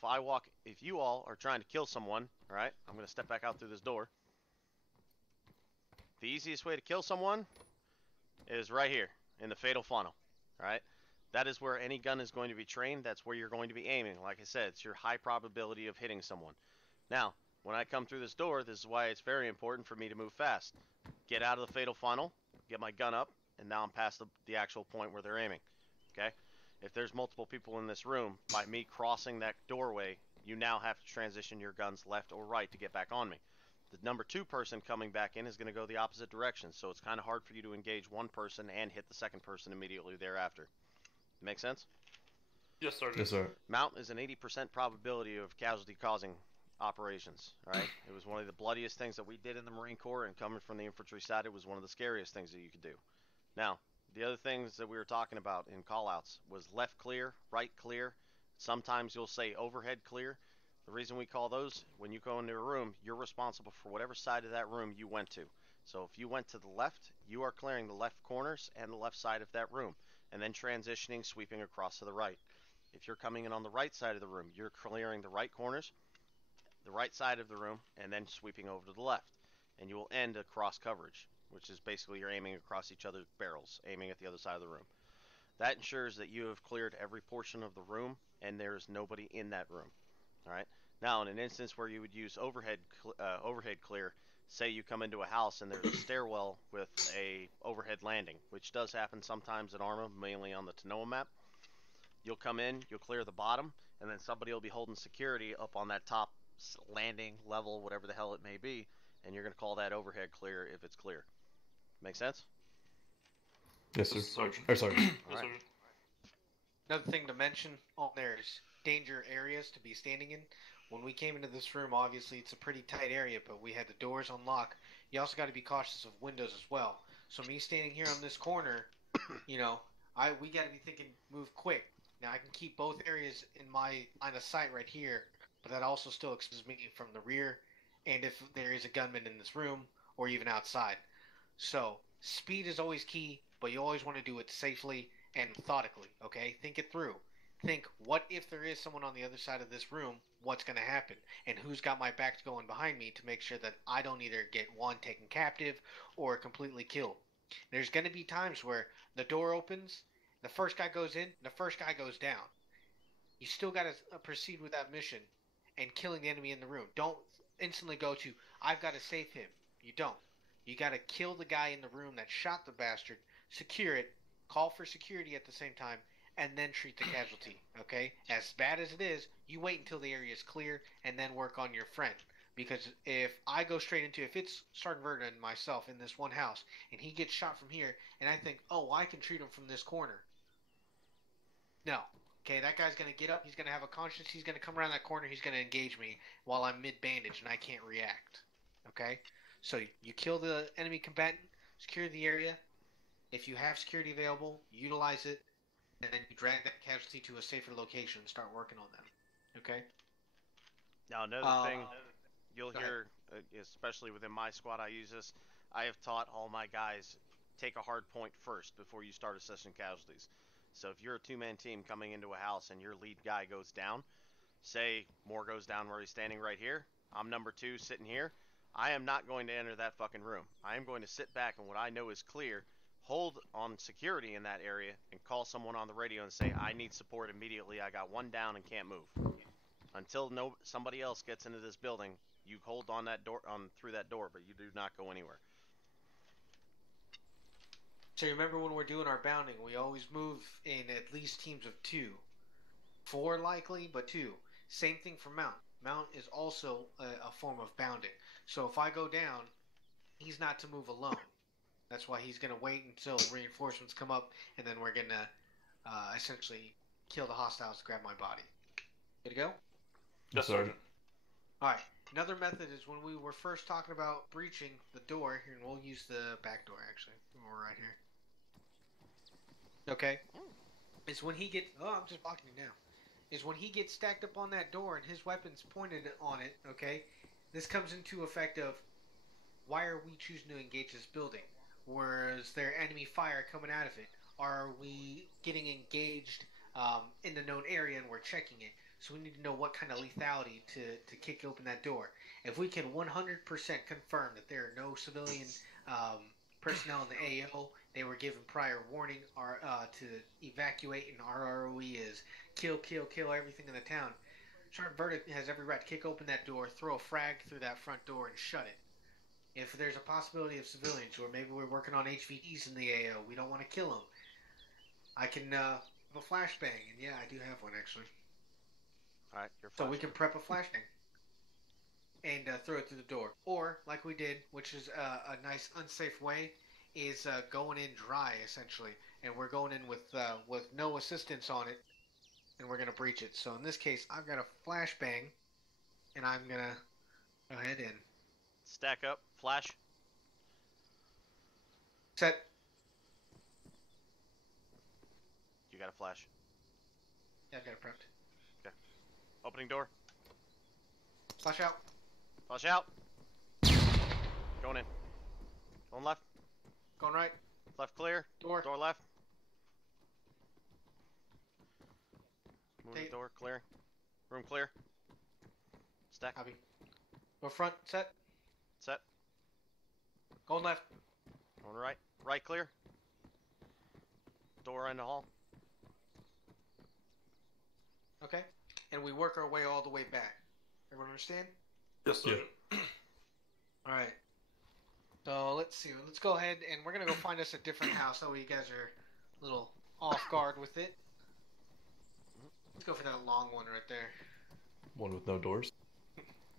if you all are trying to kill someone, all right, I'm going to step back out through this door. The easiest way to kill someone is right here in the fatal funnel, all right? That is where any gun is going to be trained. That's where you're going to be aiming. Like I said, it's your high probability of hitting someone. Now, when I come through this door, this is why it's very important for me to move fast. Get out of the fatal funnel, get my gun up, and now I'm past the actual point where they're aiming, okay? If there's multiple people in this room, by me crossing that doorway, you now have to transition your guns left or right to get back on me. The number 2 person coming back in is going to go the opposite direction, so it's kind of hard for you to engage one person and hit the second person immediately thereafter. Make sense? Yes, Sergeant. Yes, sir. Mount is an 80% probability of casualty causing operations, right? It was one of the bloodiest things that we did in the Marine Corps, and coming from the infantry side, it was one of the scariest things that you could do. Now, the other things that we were talking about in callouts was left clear, right clear. Sometimes you'll say overhead clear. The reason we call those, when you go into a room, you're responsible for whatever side of that room you went to. So if you went to the left, you are clearing the left corners and the left side of that room, and then transitioning, sweeping across to the right. If you're coming in on the right side of the room, you're clearing the right corners, the right side of the room, and then sweeping over to the left. And you will end across coverage, which is basically you're aiming across each other's barrels, aiming at the other side of the room. That ensures that you have cleared every portion of the room and there is nobody in that room. All right. Now, in an instance where you would use overhead clear, say you come into a house and there's a stairwell with a overhead landing, which does happen sometimes in ARMA, mainly on the Tanoa map. You'll come in, you'll clear the bottom, and then somebody will be holding security up on that top landing level, whatever the hell it may be, and you're going to call that overhead clear if it's clear. Make sense? Yes, sir. Sergeant. Or sorry. Yes, All right. Sergeant. Another thing to mention on there is danger areas to be standing in. When we came into this room, obviously it's a pretty tight area, but we had the doors on lock. You also got to be cautious of windows as well. So me standing here on this corner, you know, we got to be thinking move quick. Now I can keep both areas in my line of sight right here, but that also still exposes me from the rear, and if there is a gunman in this room or even outside. So speed is always key, but you always want to do it safely and methodically, okay? Think it through. Think, what if there is someone on the other side of this room? What's going to happen? And who's got my back going behind me to make sure that I don't either get one taken captive or completely killed. There's going to be times where the door opens, the first guy goes in, the first guy goes down. You still got to proceed with that mission and killing the enemy in the room. Don't instantly go to, I've got to save him. You don't. You got to kill the guy in the room that shot the bastard, secure it, call for security at the same time, and then treat the casualty, okay? As bad as it is, you wait until the area is clear and then work on your friend. Because if I go straight into, if it's Sergeant Verna and myself in this one house, and he gets shot from here, and I think, oh, I can treat him from this corner. No. Okay, that guy's going to get up, he's going to have a conscience, he's going to come around that corner, he's going to engage me while I'm mid-bandage and I can't react. Okay? So you kill the enemy combatant, secure the area. If you have security available, utilize it, and then you drag that casualty to a safer location and start working on them. Okay? Now, another thing you'll hear, especially within my squad, I use this. I have taught all my guys take a hard point first before you start assessing casualties. So if you're a two-man team coming into a house and your lead guy goes down, say Moore goes down where he's standing right here, I'm number 2 sitting here, I am not going to enter that fucking room. I am going to sit back and what I know is clear, hold on security in that area, and call someone on the radio and say, I need support immediately, I got one down and can't move. Until somebody else gets into this building, you hold on that door, through that door, but you do not go anywhere. So remember when we're doing our bounding, we always move in at least teams of 2. 4 likely, but 2. Same thing for Mount. Mount is also a form of bounding. So if I go down, he's not to move alone. That's why he's going to wait until reinforcements come up, and then we're going to essentially kill the hostiles to grab my body. Good to go? Yes, Sergeant. Alright, another method is when we were first talking about breaching the door, and we'll use the back door actually, we're right here. Okay? Is when he gets, I'm just blocking you now. Is when he gets stacked up on that door and his weapon's pointed on it, okay? This comes into effect of, why are we choosing to engage this building? Whereas there enemy fire coming out of it? Are we getting engaged in the known area and we're checking it? So we need to know what kind of lethality to kick open that door. If we can 100% confirm that there are no civilian personnel in the AO, they were given prior warning to evacuate, and our ROE is kill everything in the town. Sergeant Verdict has every right to kick open that door, throw a frag through that front door, and shut it. If there's a possibility of civilians, or maybe we're working on HVTs in the AO, we don't want to kill them, I can have a flashbang, and yeah, I do have one actually. Alright, so we can prep a flashbang and throw it through the door. Or, like we did, which is a nice unsafe way, is going in dry, essentially. And we're going in with no assistance on it, and we're going to breach it. So in this case, I've got a flashbang, and I'm going to go ahead and... Stack up, flash. Set. You got a flash. Yeah, I've got it prepped. Okay. Opening door. Flash out. Flash out. Going in. Going left. Going right. Left clear. Door. Door left. Moving the door. Clear. Room clear. Stack. Copy. Door front. Set. Set. Going left. Going right. Right clear. Door in the hall. Okay. And we work our way all the way back. Everyone understand? Yes, sir. Yeah. Alright. So let's see. Let's go ahead and we're going to go find us a different house. So you guys are a little off guard with it. Let's go for that long one right there. One with no doors?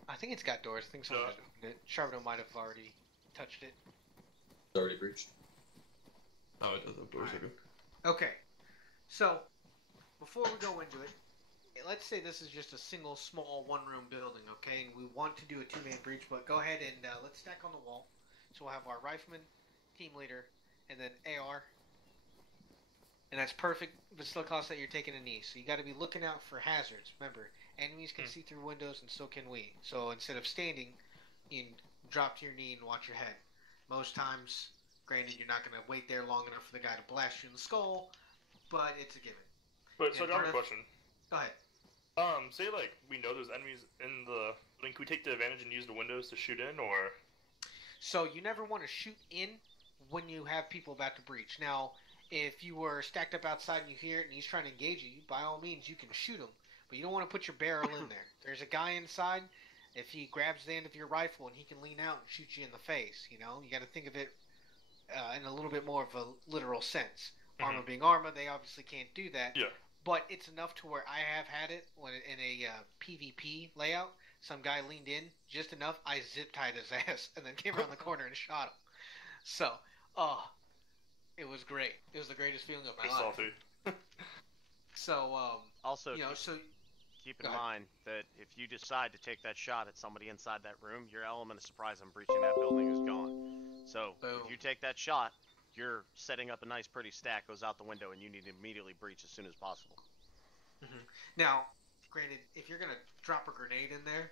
I think it's got doors. I think someone just opened it. Charbonneau might have already touched it. It's already breached. Oh, it does have doors, okay. Okay. So, before we go into it, let's say this is just a single, small, one-room building, okay? And we want to do a two-man breach, but go ahead and let's stack on the wall. So we'll have our rifleman, team leader, and then AR. And that's perfect, but still costs that you're taking a knee. So you got to be looking out for hazards. Remember, enemies can see through windows, and so can we. So instead of standing, you drop to your knee and watch your head. Most times, granted, you're not going to wait there long enough for the guy to blast you in the skull, but it's a given. But so I have a question. Go ahead. Say like we know there's enemies in the. Can we take the advantage and use the windows to shoot in, or? So you never want to shoot in when you have people about to breach. Now, if you were stacked up outside and you hear it and he's trying to engage you, by all means you can shoot him, but you don't want to put your barrel in there. There's a guy inside. If he grabs the end of your rifle and he can lean out and shoot you in the face, you got to think of it in a little bit more of a literal sense. Armor being armor, they obviously can't do that. Yeah. But it's enough to where I have had it when in a PvP layout. Some guy leaned in just enough. I zip tied his ass and then came around the corner and shot him. So, it was great. It was the greatest feeling of my life. So, also, so keep in mind that if you decide to take that shot at somebody inside that room, your element of surprise on breaching that building is gone. So, if you take that shot, you're setting up a nice pretty stack, goes out the window, and you need to immediately breach as soon as possible. Now, granted, if you're going to drop a grenade in there,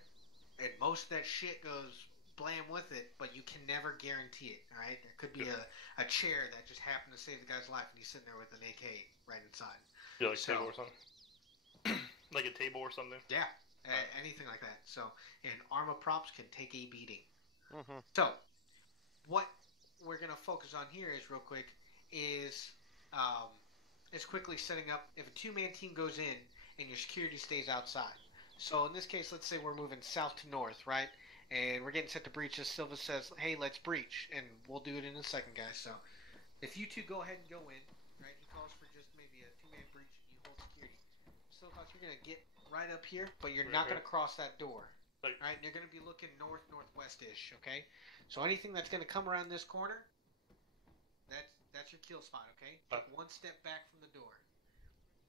and most of that shit goes blam with it, but you can never guarantee it. All right, there could be a chair that just happened to save the guy's life, and he's sitting there with an AK right inside. Yeah, like table or something. Like a table or something. Yeah, anything like that. So, and armor props can take a beating. Mm-hmm. So, what we're gonna focus on here is real quick is quickly setting up if a two-man team goes in and your security stays outside. So in this case, let's say we're moving south to north, right? And we're getting set to breach. As Silva says, "Hey, let's breach," and we'll do it in a second, guys. So, if you two go ahead and go in, right? He calls for just maybe a two-man breach, and you hold security. Silva, you're gonna get right up here, but you're not gonna cross that door. Like, right? And you're gonna be looking northwest-ish, okay? So anything that's gonna come around this corner, that's your kill spot, okay? Take one step back from the door.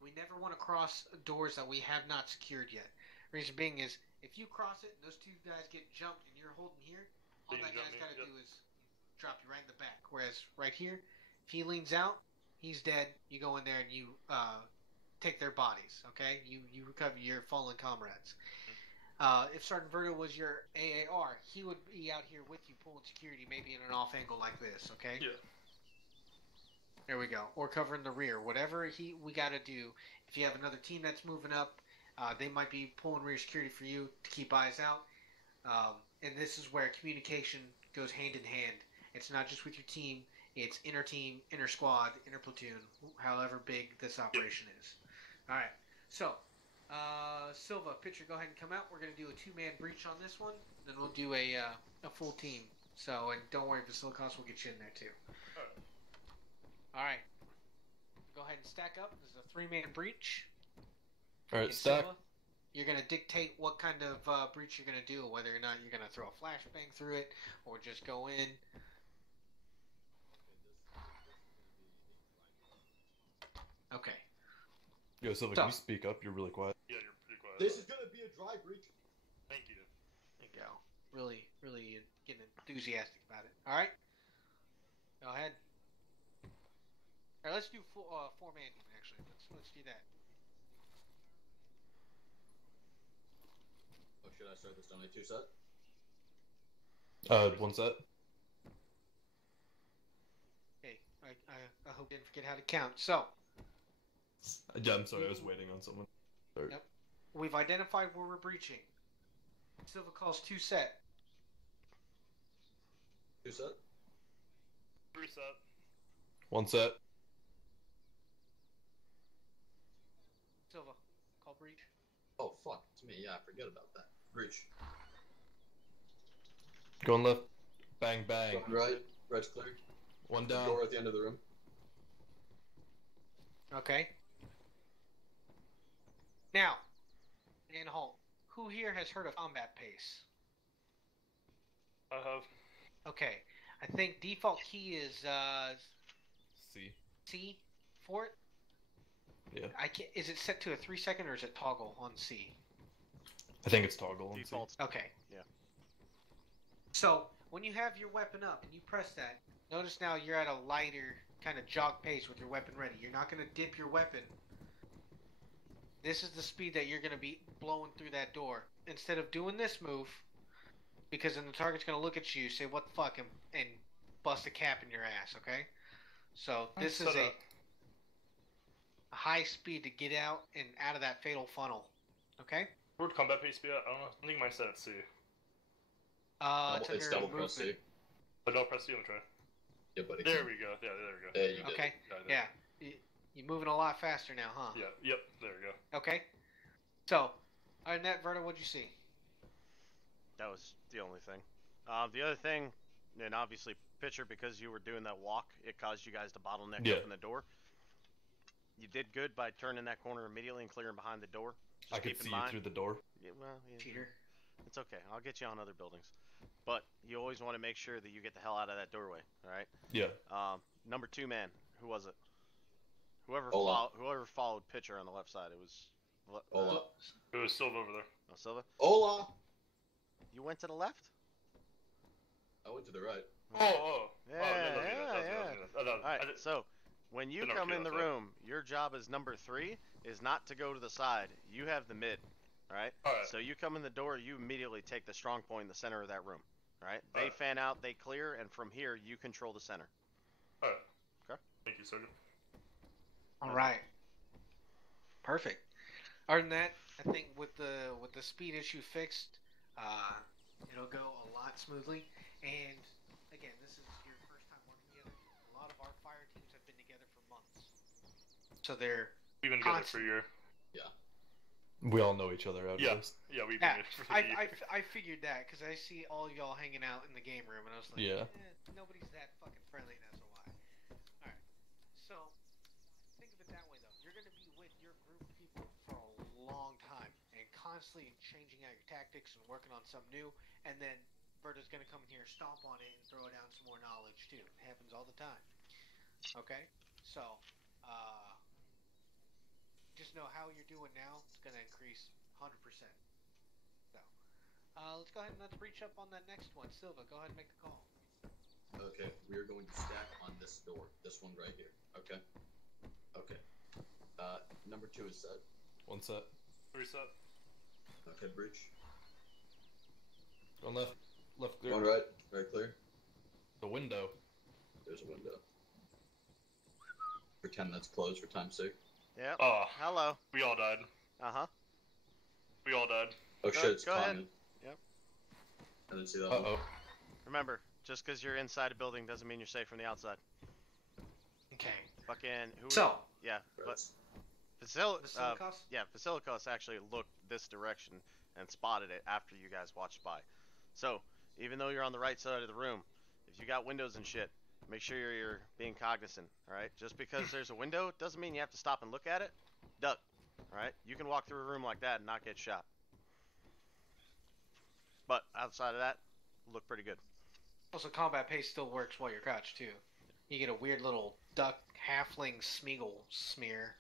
We never want to cross doors that we have not secured yet. Reason being is, if you cross it and those two guys get jumped and you're holding here, all that guy's got to do is drop you right in the back. Whereas right here, if he leans out, he's dead. You go in there and you take their bodies, okay? You recover your fallen comrades. If Sergeant Verto was your AAR, he would be out here with you pulling security, maybe in an off angle like this, okay? Yeah. There we go. Or covering the rear. Whatever we got to do. If you have another team that's moving up, they might be pulling rear security for you to keep eyes out. And this is where communication goes hand in hand. It's not just with your team. It's inter-team, inter-squad, inter-platoon, however big this operation is. All right. So, Silva, pitcher, go ahead and come out. We're going to do a two-man breach on this one. Then we'll do a full team. So, and don't worry, Basilicos will get you in there too. All right. Go ahead and stack up. This is a three-man breach. All right, stack. Silva, you're going to dictate what kind of breach you're going to do, whether or not you're going to throw a flashbang through it or just go in. Okay. Yo, Silva, can you speak up? You're really quiet. Yeah, you're pretty quiet. This is going to be a dry breach. Thank you. There you go. Really getting enthusiastic about it. All right. Go ahead. All right, let's do four-man team, actually. Let's do that. Oh, should I start this only two set? One set. Okay, I hope you didn't forget how to count. So. Yeah, I'm sorry, I was waiting on someone. Sorry. Yep. We've identified where we're breaching. Silva calls two set. Two set? Three set. One set. Silva, call breach. Oh, fuck. It's me. Yeah, I forget about that. Breach. Going left. Bang, bang. Going right. Right's clear. One down. Door at the end of the room. Okay. Now, Dan Holt, who here has heard of combat pace? I have. Okay. I think default key is C. C for it? Yeah. Is it set to a 3-second or is it toggle on C? I think it's toggle on Default. C. Okay. Yeah. So, when you have your weapon up and you press that, notice now you're at a lighter kind of jog pace with your weapon ready. You're not going to dip your weapon. This is the speed that you're going to be blowing through that door. Instead of doing this move, because then the target's going to look at you, say, what the fuck, and bust a cap in your ass, okay? So, this is a high speed to get out and out of that fatal funnel, okay? Where'd combat pace be at? I don't know. I think mine set at C. It's double press C. But no, press C, let me try. Yeah, buddy. There we go. Yeah, there we go. There you go. Okay, yeah. You're moving a lot faster now, huh? Yeah, yep, there we go. Okay. So, other than that, Verta, what'd you see? That was the only thing. The other thing, and obviously, pitcher, because you were doing that walk, it caused you guys to bottleneck open the door. You did good by turning that corner immediately and clearing behind the door. Just I could see you through the door. Yeah, well, yeah, cheater. It's okay. I'll get you on other buildings. But you always want to make sure that you get the hell out of that doorway, all right? Yeah. Number 2 man, who was it? Whoever followed pitcher on the left side, it was... Ola. It was Silva over there. Oh, Silva? Ola! You went to the left? I went to the right. Yeah. Alright, so, when you come in the room, your job as number 3 is not to go to the side. You have the mid, alright? Alright. So you come in the door, you immediately take the strong point in the center of that room. Right? They fan out, they clear, and from here you control the center. Alright. Okay. Thank you, Sergeant. All right. Perfect. Other than that, I think with the speed issue fixed, it'll go a lot smoothly. And again, this is your first time working together. A lot of our fire teams have been together for months, so we've been together for a year. Yeah. We all know each other out of this. Yeah, we've been together for a year. I figured that because I see all y'all hanging out in the game room, and I was like, Yeah. Nobody's that fucking friendly in SOI. All right. So think of it that way, though. You're going to be with your group of people for a long time and constantly changing out your tactics and working on something new. And then Berta's going to come in here, stomp on it, and throw down some more knowledge, too. It happens all the time. Okay? So, just know how you're doing now. It's going to increase 100%. So, let's go ahead and let's reach up on that next one. Silva, go ahead and make the call. Okay, we are going to stack on this door. This one right here. Okay? Okay. Number 2 is set. 1 set. 3 set. Okay, breach. Going left. Left clear. Going right. Right clear. The window. There's a window. Pretend that's closed for time's sake. Yep. Oh. Hello. We all died. Uh-huh. We all died. Oh shit, it's go ahead. Tommy. Yep. I didn't see that one. Remember, just because you're inside a building doesn't mean you're safe from the outside. Okay. Fucking who? So. Yeah, but Basilicos actually looked this direction and spotted it after you guys watched by. So even though you're on the right side of the room, if you got windows and shit, make sure you're being cognizant. All right. Just because there's a window doesn't mean you have to stop and look at it. Duck. All right. You can walk through a room like that and not get shot. But outside of that, look pretty good. Also, combat pace still works while you're crouched, too. You get a weird little duck halfling smeagol smear.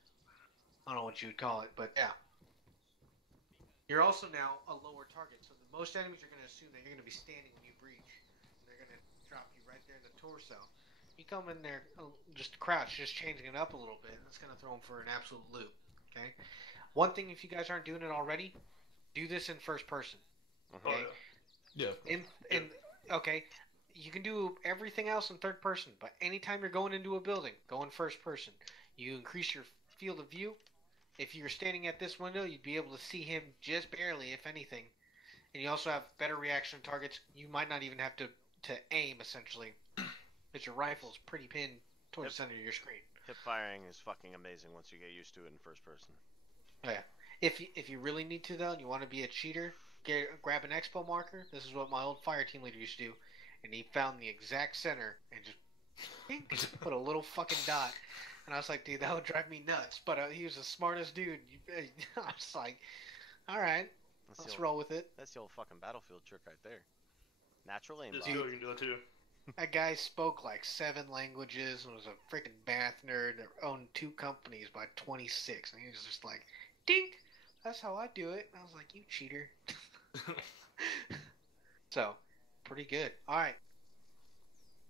I don't know what you would call it, but yeah. You're also now a lower target, so most enemies are going to assume that you're going to be standing when you breach. They're going to drop you right there in the torso. You come in there, just crouch, just changing it up a little bit, and it's going to throw them for an absolute loop. Okay. One thing, if you guys aren't doing it already, do this in first person. Okay. Yeah. Okay. You can do everything else in third person, but anytime you're going into a building, go in first person. You increase your field of view. If you're standing at this window, you'd be able to see him just barely, if anything. And you also have better reaction targets. You might not even have to aim, essentially. Because your rifle's pretty pinned towards the center of your screen. Hip firing is fucking amazing once you get used to it in first person. Oh, yeah. If you really need to, though, and you want to be a cheater, grab an expo marker. This is what my old fire team leader used to do. And he found the exact center and just put a little fucking dot. And I was like, dude, that would drive me nuts. But he was the smartest dude. I was like, all right, let's roll with it. That's the old fucking battlefield trick right there. Natural aim. You can do it too. That guy spoke like 7 languages and was a freaking math nerd that owned 2 companies by 26. And he was just like, dink, that's how I do it. And I was like, you cheater. So, pretty good. All right.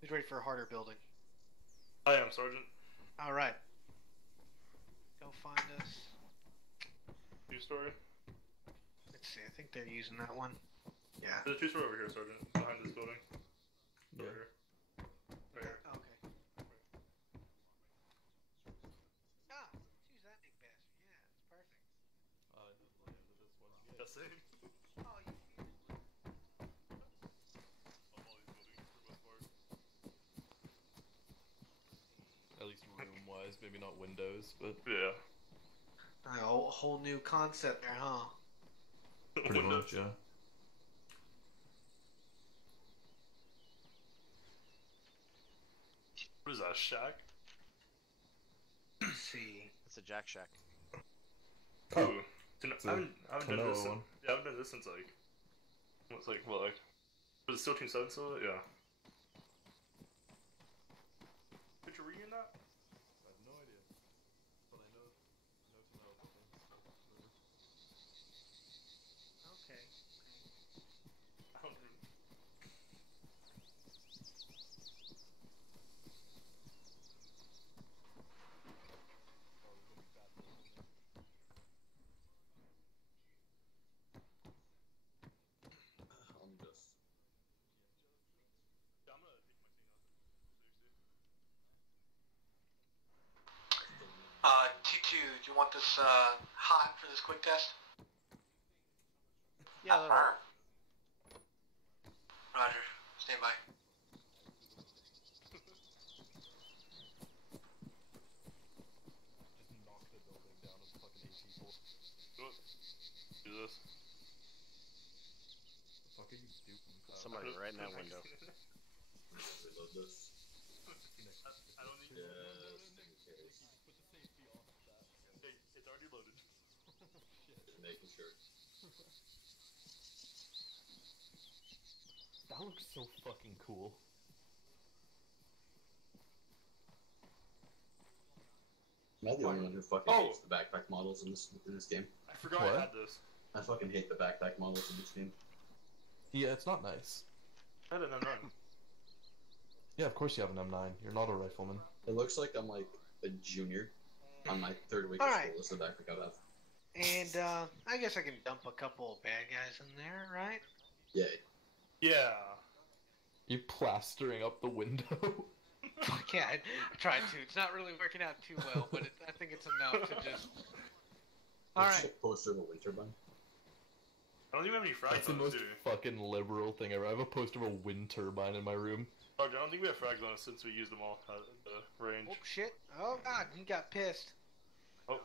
Who's ready for a harder building? I am, Sergeant. All right. Go find us. Two-story? Let's see. I think they're using that one. Yeah. There's a two-story over here, Sergeant. Behind this building. Yeah. Over here. Right here. Okay. Ah, let's use that big bastard. Yeah, it's perfect. Yeah, same. Oh, you At least room-wise, maybe not windows, but yeah. A whole new concept there, huh? pretty much, yeah. What is that, shack? Let's see. It's a jack shack. Ooh. a I haven't done this. one. Yeah, I haven't done this since like. What's like what like? Was it still Team 7 still? Yeah. Picture were you in that? I have no idea. But I know Okay. I don't know. I'm just 2, do you want this hot for this quick test? Yeah, that'll work. Roger. Stand by. Just knock the building down with fucking 8 people. Do this. The fuck are you doing? Somebody right in that window. Reload this. I don't need Just in case. put the safety off of that. Hey, it's already loaded. Shit. Just making sure. That looks so fucking cool. Am I the only one who fucking hates the backpack models in this game? I forgot I had this. I fucking hate the backpack models in this game. Yeah, it's not nice. I had an M9. Yeah, of course you have an M9. You're not a rifleman. It looks like I'm like a junior on my 3rd week of school. That's the backpack I have. And I guess I can dump a couple of bad guys in there, right? Yay. Yeah. You plastering up the window? Yeah, I tried to. It's not really working out too well, but I think it's enough to just... Alright. A poster of a wind turbine. I don't even have any frag That's the most fucking liberal thing ever. I have a poster of a wind turbine in my room. I don't think we have frags on us since we used them all at the range. Oh shit. Oh god, he got pissed. Oh.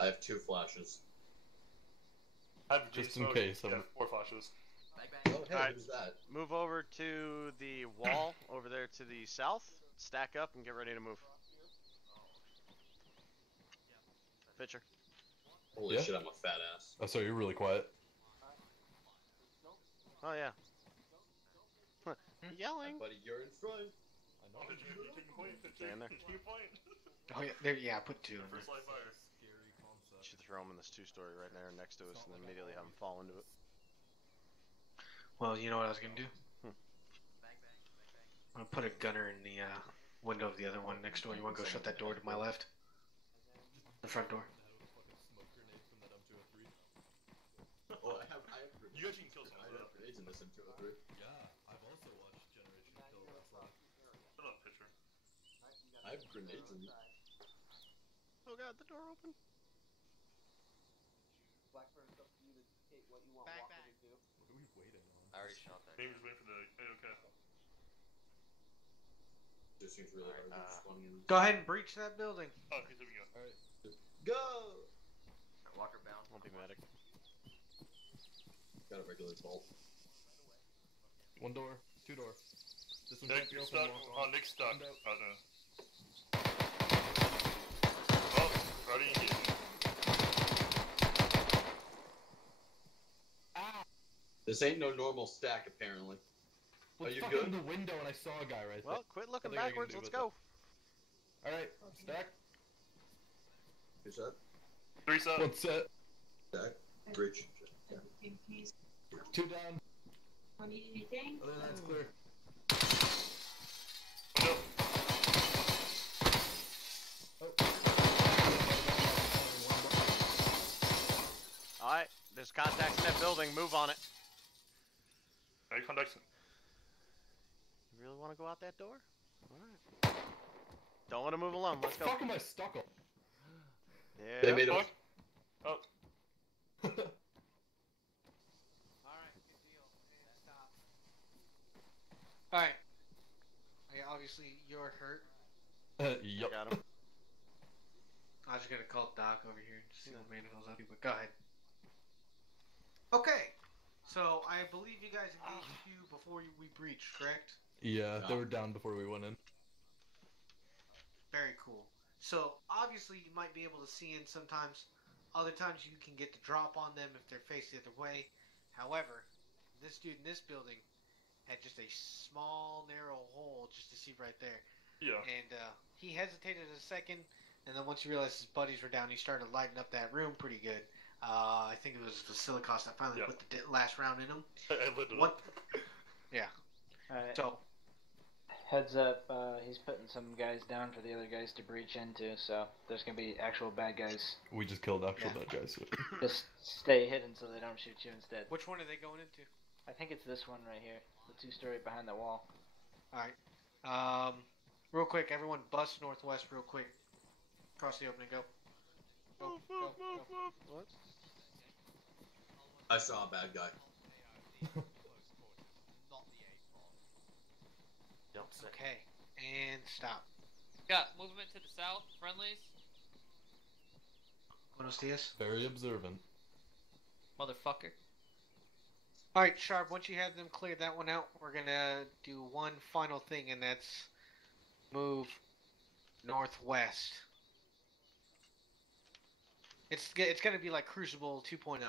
I have 2 flashes. I have just in case. Yeah, 4 flashes. Oh, hey, Alright, who's that? move over to the wall over there to the south. Stack up and get ready to move. Pitcher. Holy shit, I'm a fat ass. Oh, sorry, you're really quiet. Oh, yeah. Yelling. Buddy, you're in front. I know. Did you take a point? Stand there. Take a point. Oh yeah, there. Yeah, I put 2 in there. First live fire. Scary concept. Should throw him in this 2-story right there next to us and then immediately have him fall into it. Well, you know what I was gonna do? I'm gonna put a gunner in the window of the other one next door. You wanna go shut that door to my left? The front door. Oh, I have You actually can kill someone. I have grenades in this M203. Yeah, I've also watched Generation Kill wrestling. Shut up, pitcher. I have grenades in Oh god, the door open. Blackburn, it's up to you to dictate what you want Bang, Walker bang. to do. What are we waiting on? I already shot that. Maybe just waiting for the AOK. This seems really hard. Spawning in. Go ahead and breach that building. Oh, okay, there we go. Alright. Go! Walker bound. Won't be medic. Got a regular bolt. 1 door, 2 door. This one Nick, can't be you're open. stuck. Walk on. Nick's stuck. Find out. Oh, no. Oh, already engaged. This ain't no normal stack, apparently. Well, Are you stuck good? in the window and I saw a guy right Well, there. quit looking Nothing I can backwards. do Let's with go. Alright, stack. Who's that? 3 set. 1 set. Stack. Bridge. 2 down. Need anything? Other than that, it's clear. Window. Alright, there's contacts in that building. Move on it. Hey, contacts. You really want to go out that door? Alright. Don't want to move alone. Let's go. Fuck am I stuck on? Yeah. They made a... Fuck. Oh. Alright, good deal. And stop. Alright. Obviously, you're hurt. Yup. Got him. I just gotta call Doc over here and see what manacles up. But go ahead. Okay. So, I believe you guys engaged you before we breached, correct? Yeah, they were down before we went in. Very cool. So, obviously, you might be able to see in sometimes. Other times, you can get the drop on them if they're faced the other way. However, this dude in this building had just a small, narrow hole just to see right there. Yeah. And he hesitated a second, and then once he realized his buddies were down, he started lighting up that room pretty good. I think it was the Silicos that finally put the last round in him. I lit it What? up. Yeah. Alright. So, Heads up, he's putting some guys down for the other guys to breach into, so there's gonna be actual bad guys. We just killed actual bad guys. Just stay hidden so they don't shoot you instead. which one are they going into? I think it's this one right here, the 2-story behind the wall. Alright. Real quick, everyone bust northwest real quick. Cross the opening. Go. Go. What? I saw a bad guy. Okay. And stop. Got movement to the south. Friendlies. Buenos dias. Very observant. Motherfucker. Alright, Sharp, once you have them clear that one out, we're gonna do one final thing, and that's move northwest. It's gonna be like Crucible 2.0.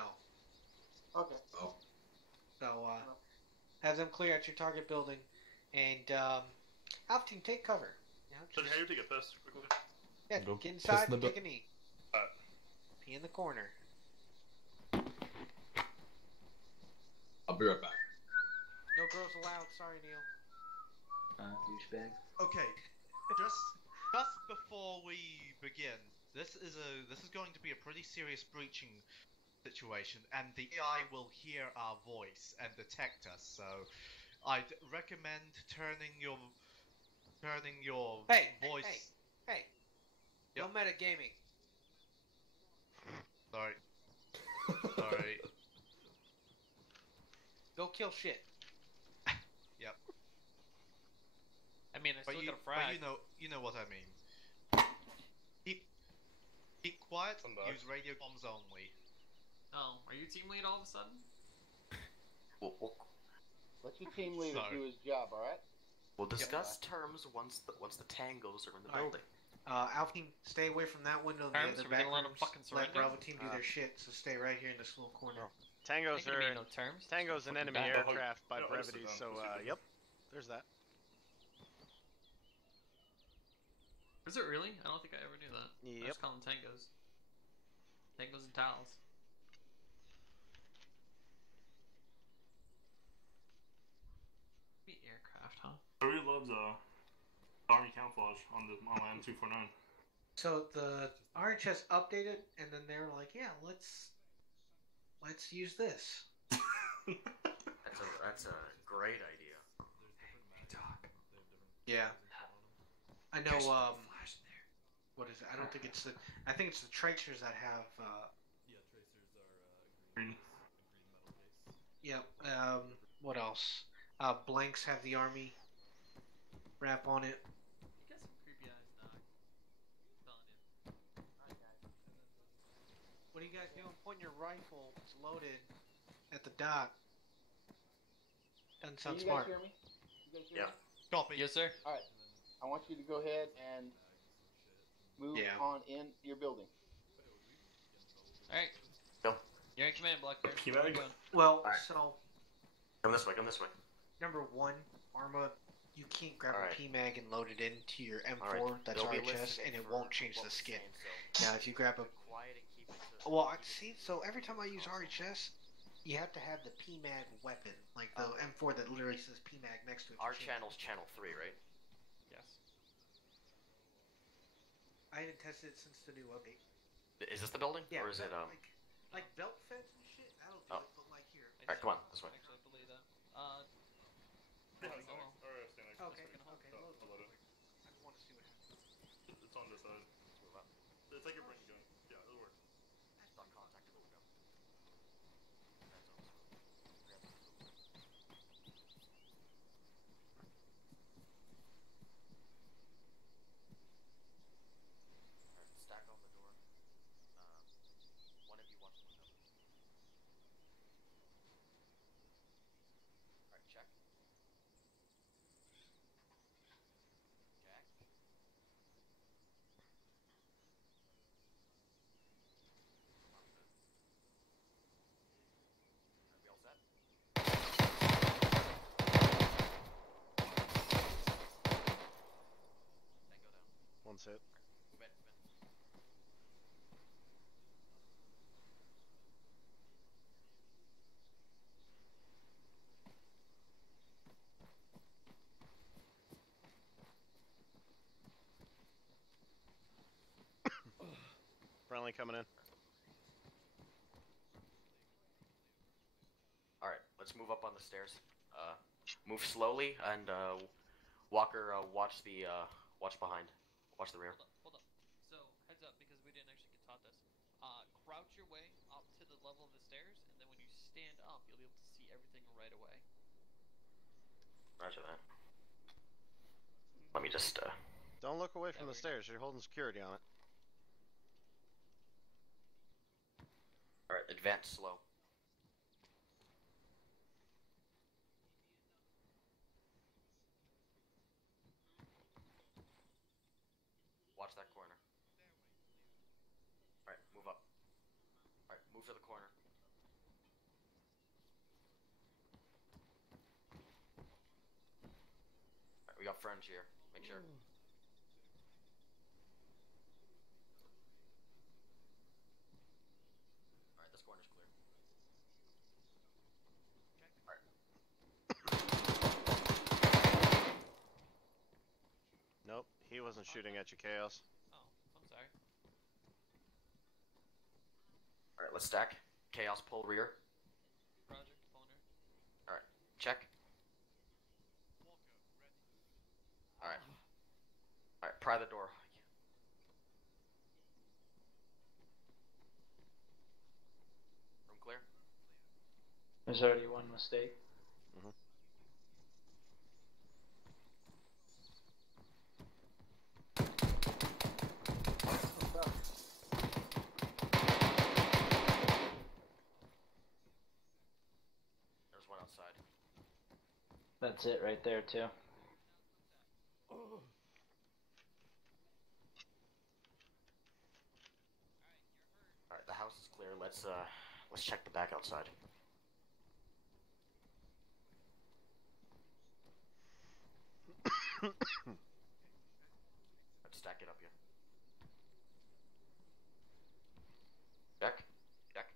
Okay. Oh. So, have them clear out your target building, and, Alpha Team, take cover. You know, So how do you take a piss quickly? yeah, Go get piss inside, in the take a knee. Alright. Pee in the corner. I'll be right back. No girls allowed, sorry, Neil. Douchebag. Okay, just before we begin, this is going to be a pretty serious breaching situation, and the AI will hear our voice and detect us. So, I'd recommend turning your voice. Hey. Yep. No metagaming. Sorry. Go kill shit. Yep. I mean, I still got a frag. But you know what I mean. Keep quiet. Use radio comms only. Oh, are you team lead all of a sudden? Let your team leader do his job, alright? We'll discuss terms once the tangos are in the building. Alpha Team, stay away from that window. Terms? The Are we gonna let them rooms. fucking Let surrender? Bravo Team do their shit, so stay right here in this little corner. Tangos Ain't gonna be are no terms. Tango's an Fucking enemy bad. aircraft by No, brevity, let's so sit down. yep. There's that. Is it really? I don't think I ever knew that. I Yep. just call them tangos. Tangos and towels. Be aircraft, huh? I really loved Army camouflage on my M249. So the RHS updated, and then they were like, "Yeah, let's use this." That's a great idea. Hey, Doc. Yeah. I know. What is it? I don't think it's the. I think it's the tracers that have. Yeah, tracers are green. Yep. What else? Blanks have the army wrap on it. You got some creepy eyes, Doc. I'm telling you. What are you guys doing? Pointing your rifle. It's loaded at the dock. Doesn't sound Can you smart. guys hear me? You guys hear me? Copy. Yes, sir. Alright. I want you to go ahead and move on in your building. Alright. Go. You're in command, Blackbeard. Keep Where at you it. going? Well, Alright. so Come this way. Come this way. number one, Arma, you can't grab Alright. a PMag and load it into your M4. Alright. That's They'll be RHS, listening and it for won't change what the we're skin. saying, so Now, if you grab a quiet and keep it to well, see, so every time I use RHS, you have to have the PMag weapon, like the M4 that literally says PMag next to it. our channel's channel 3, right? Yes. I haven't tested it since the new update. Is this the building? Yeah, or is it like belt fence and shit? That'll do it, but like here. Alright, come on, this way. Actually, I believe that. Yeah, hello. stand next Okay, to okay. I'll Load load it. I just want to see what happens. It's on this side. It's like your brain gun. Yeah, it'll work. Stop contact. Go. That's awesome. Alright, stack on the door. One of you watch the window. Alright, check. Jack. Are we all set? Tango down. One set. Move in. Friendly coming in. Alright, let's move up on the stairs. Move slowly, and Walker, watch behind. Watch the rear. Hold up. So, heads stairs, and then when you stand up, you'll be able to see everything right away. Roger that. Let me just, Don't look away from the stairs. You're holding security on it. Alright, advance slow. Watch that corner. Alright, move up. Alright, move to the corner. Alright, we got friends here. Make sure. Alright, this corner's clear. Alright. Nope, he wasn't shooting at you, Chaos. Oh, I'm sorry. Alright, let's stack. Chaos, pull rear. Roger, phoner. Alright, check. Alright. Alright, pry the door. Room clear? There's already one mistake. Mm-hmm. There's one outside. That's it right there, too. Alright, the house is clear. Let's check the back outside. Let's stack it up here. Check. Check.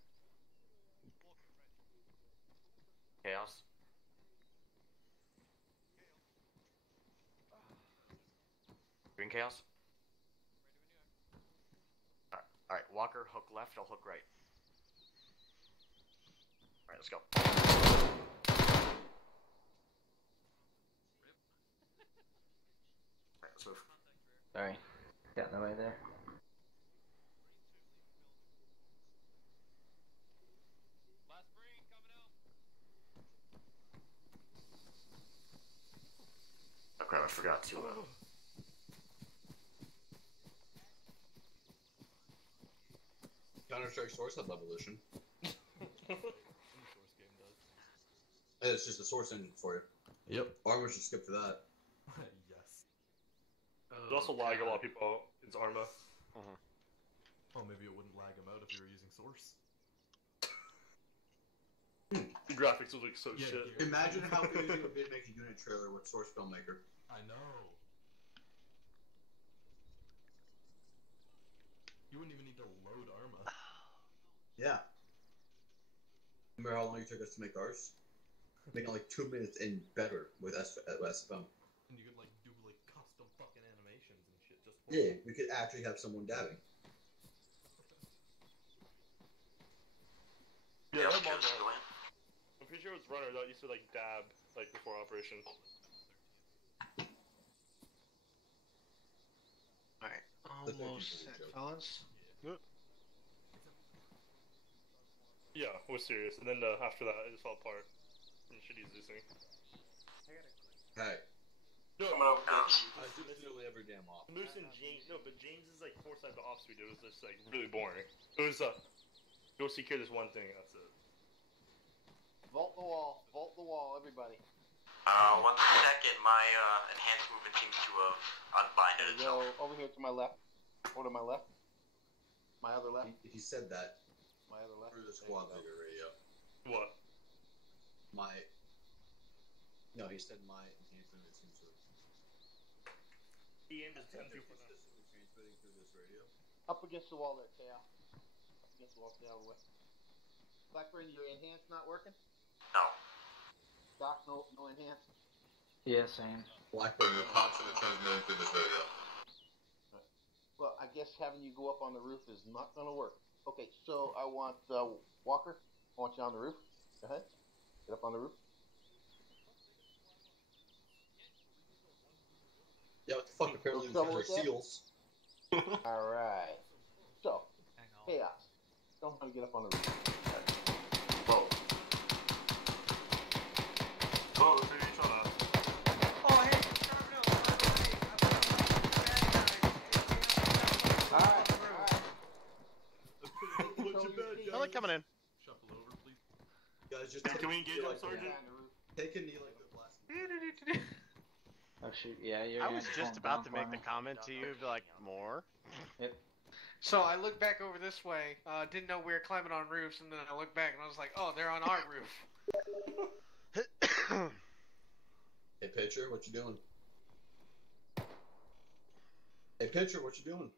Chaos. Green Chaos. Alright, Walker, hook left, I'll hook right. Alright, let's go. Alright, let's move. Sorry. Got in the way there. Oh crap, I forgot to, Counter-Strike Source had Levolution. Source game does. It's just a source engine for you. Yep. Armor should skip to that. Yes. It also lag a lot of people out. It's Arma. Oh, maybe it wouldn't lag them out if you were using Source. The graphics would look so shit. Imagine how easy it would be to make a unit trailer with Source Filmmaker. I know. You wouldn't even need to load Arma. Yeah. Remember how long it took us to make ours? Making like 2 minutes and better with SFM. And you could like do like custom fucking animations and shit just for Yeah, we could actually have someone dabbing. Yeah, that mod mod. I'm pretty sure it was Runner that used to like dab like before operation. Alright, almost set, fellas. Yeah, it was serious, and then after that, it just fell apart. And shit easy to see. Hey. No, I do literally every damn off. Moose and James, no, but James is like forced out of the off suite. It was just like really boring. It was go secure this one thing. That's it. Vault the wall, everybody. 1 second, my enhanced movement seems to have unbinded itself. Over here to my left. Or to my left. My other left. He said that. My other left. Through the squad leader radio. What? No, he said my enhanced movement seems to have. Ian just They're 10-2 for that. consistently transmitting through this radio. Up against the wall there, Chaos. Up against the wall, stay out of the way. Blackburn, your enhanced not working? No. Doc, no enhanced? Yeah, same. Blackburn, you're constantly transmitting through this radio. Well, I guess having you go up on the roof is not going to work. Okay, so I want Walker. I want you on the roof. Go ahead. Get up on the roof. Yeah, what the fuck? Apparently these guys are seals. Alright. So, Chaos. Don't want to get up on the roof. Guys, just Can we engage him, Sergeant? Take a knee like the last. Oh shoot, yeah, you're I gonna was have just hold about down to for make me. the comment to you, be like, more? Yep. So I looked back over this way, didn't know we were climbing on roofs, and then I looked back and I was like, oh, they're on our roof. Hey, pitcher, what you doing? Hey, pitcher, what you doing?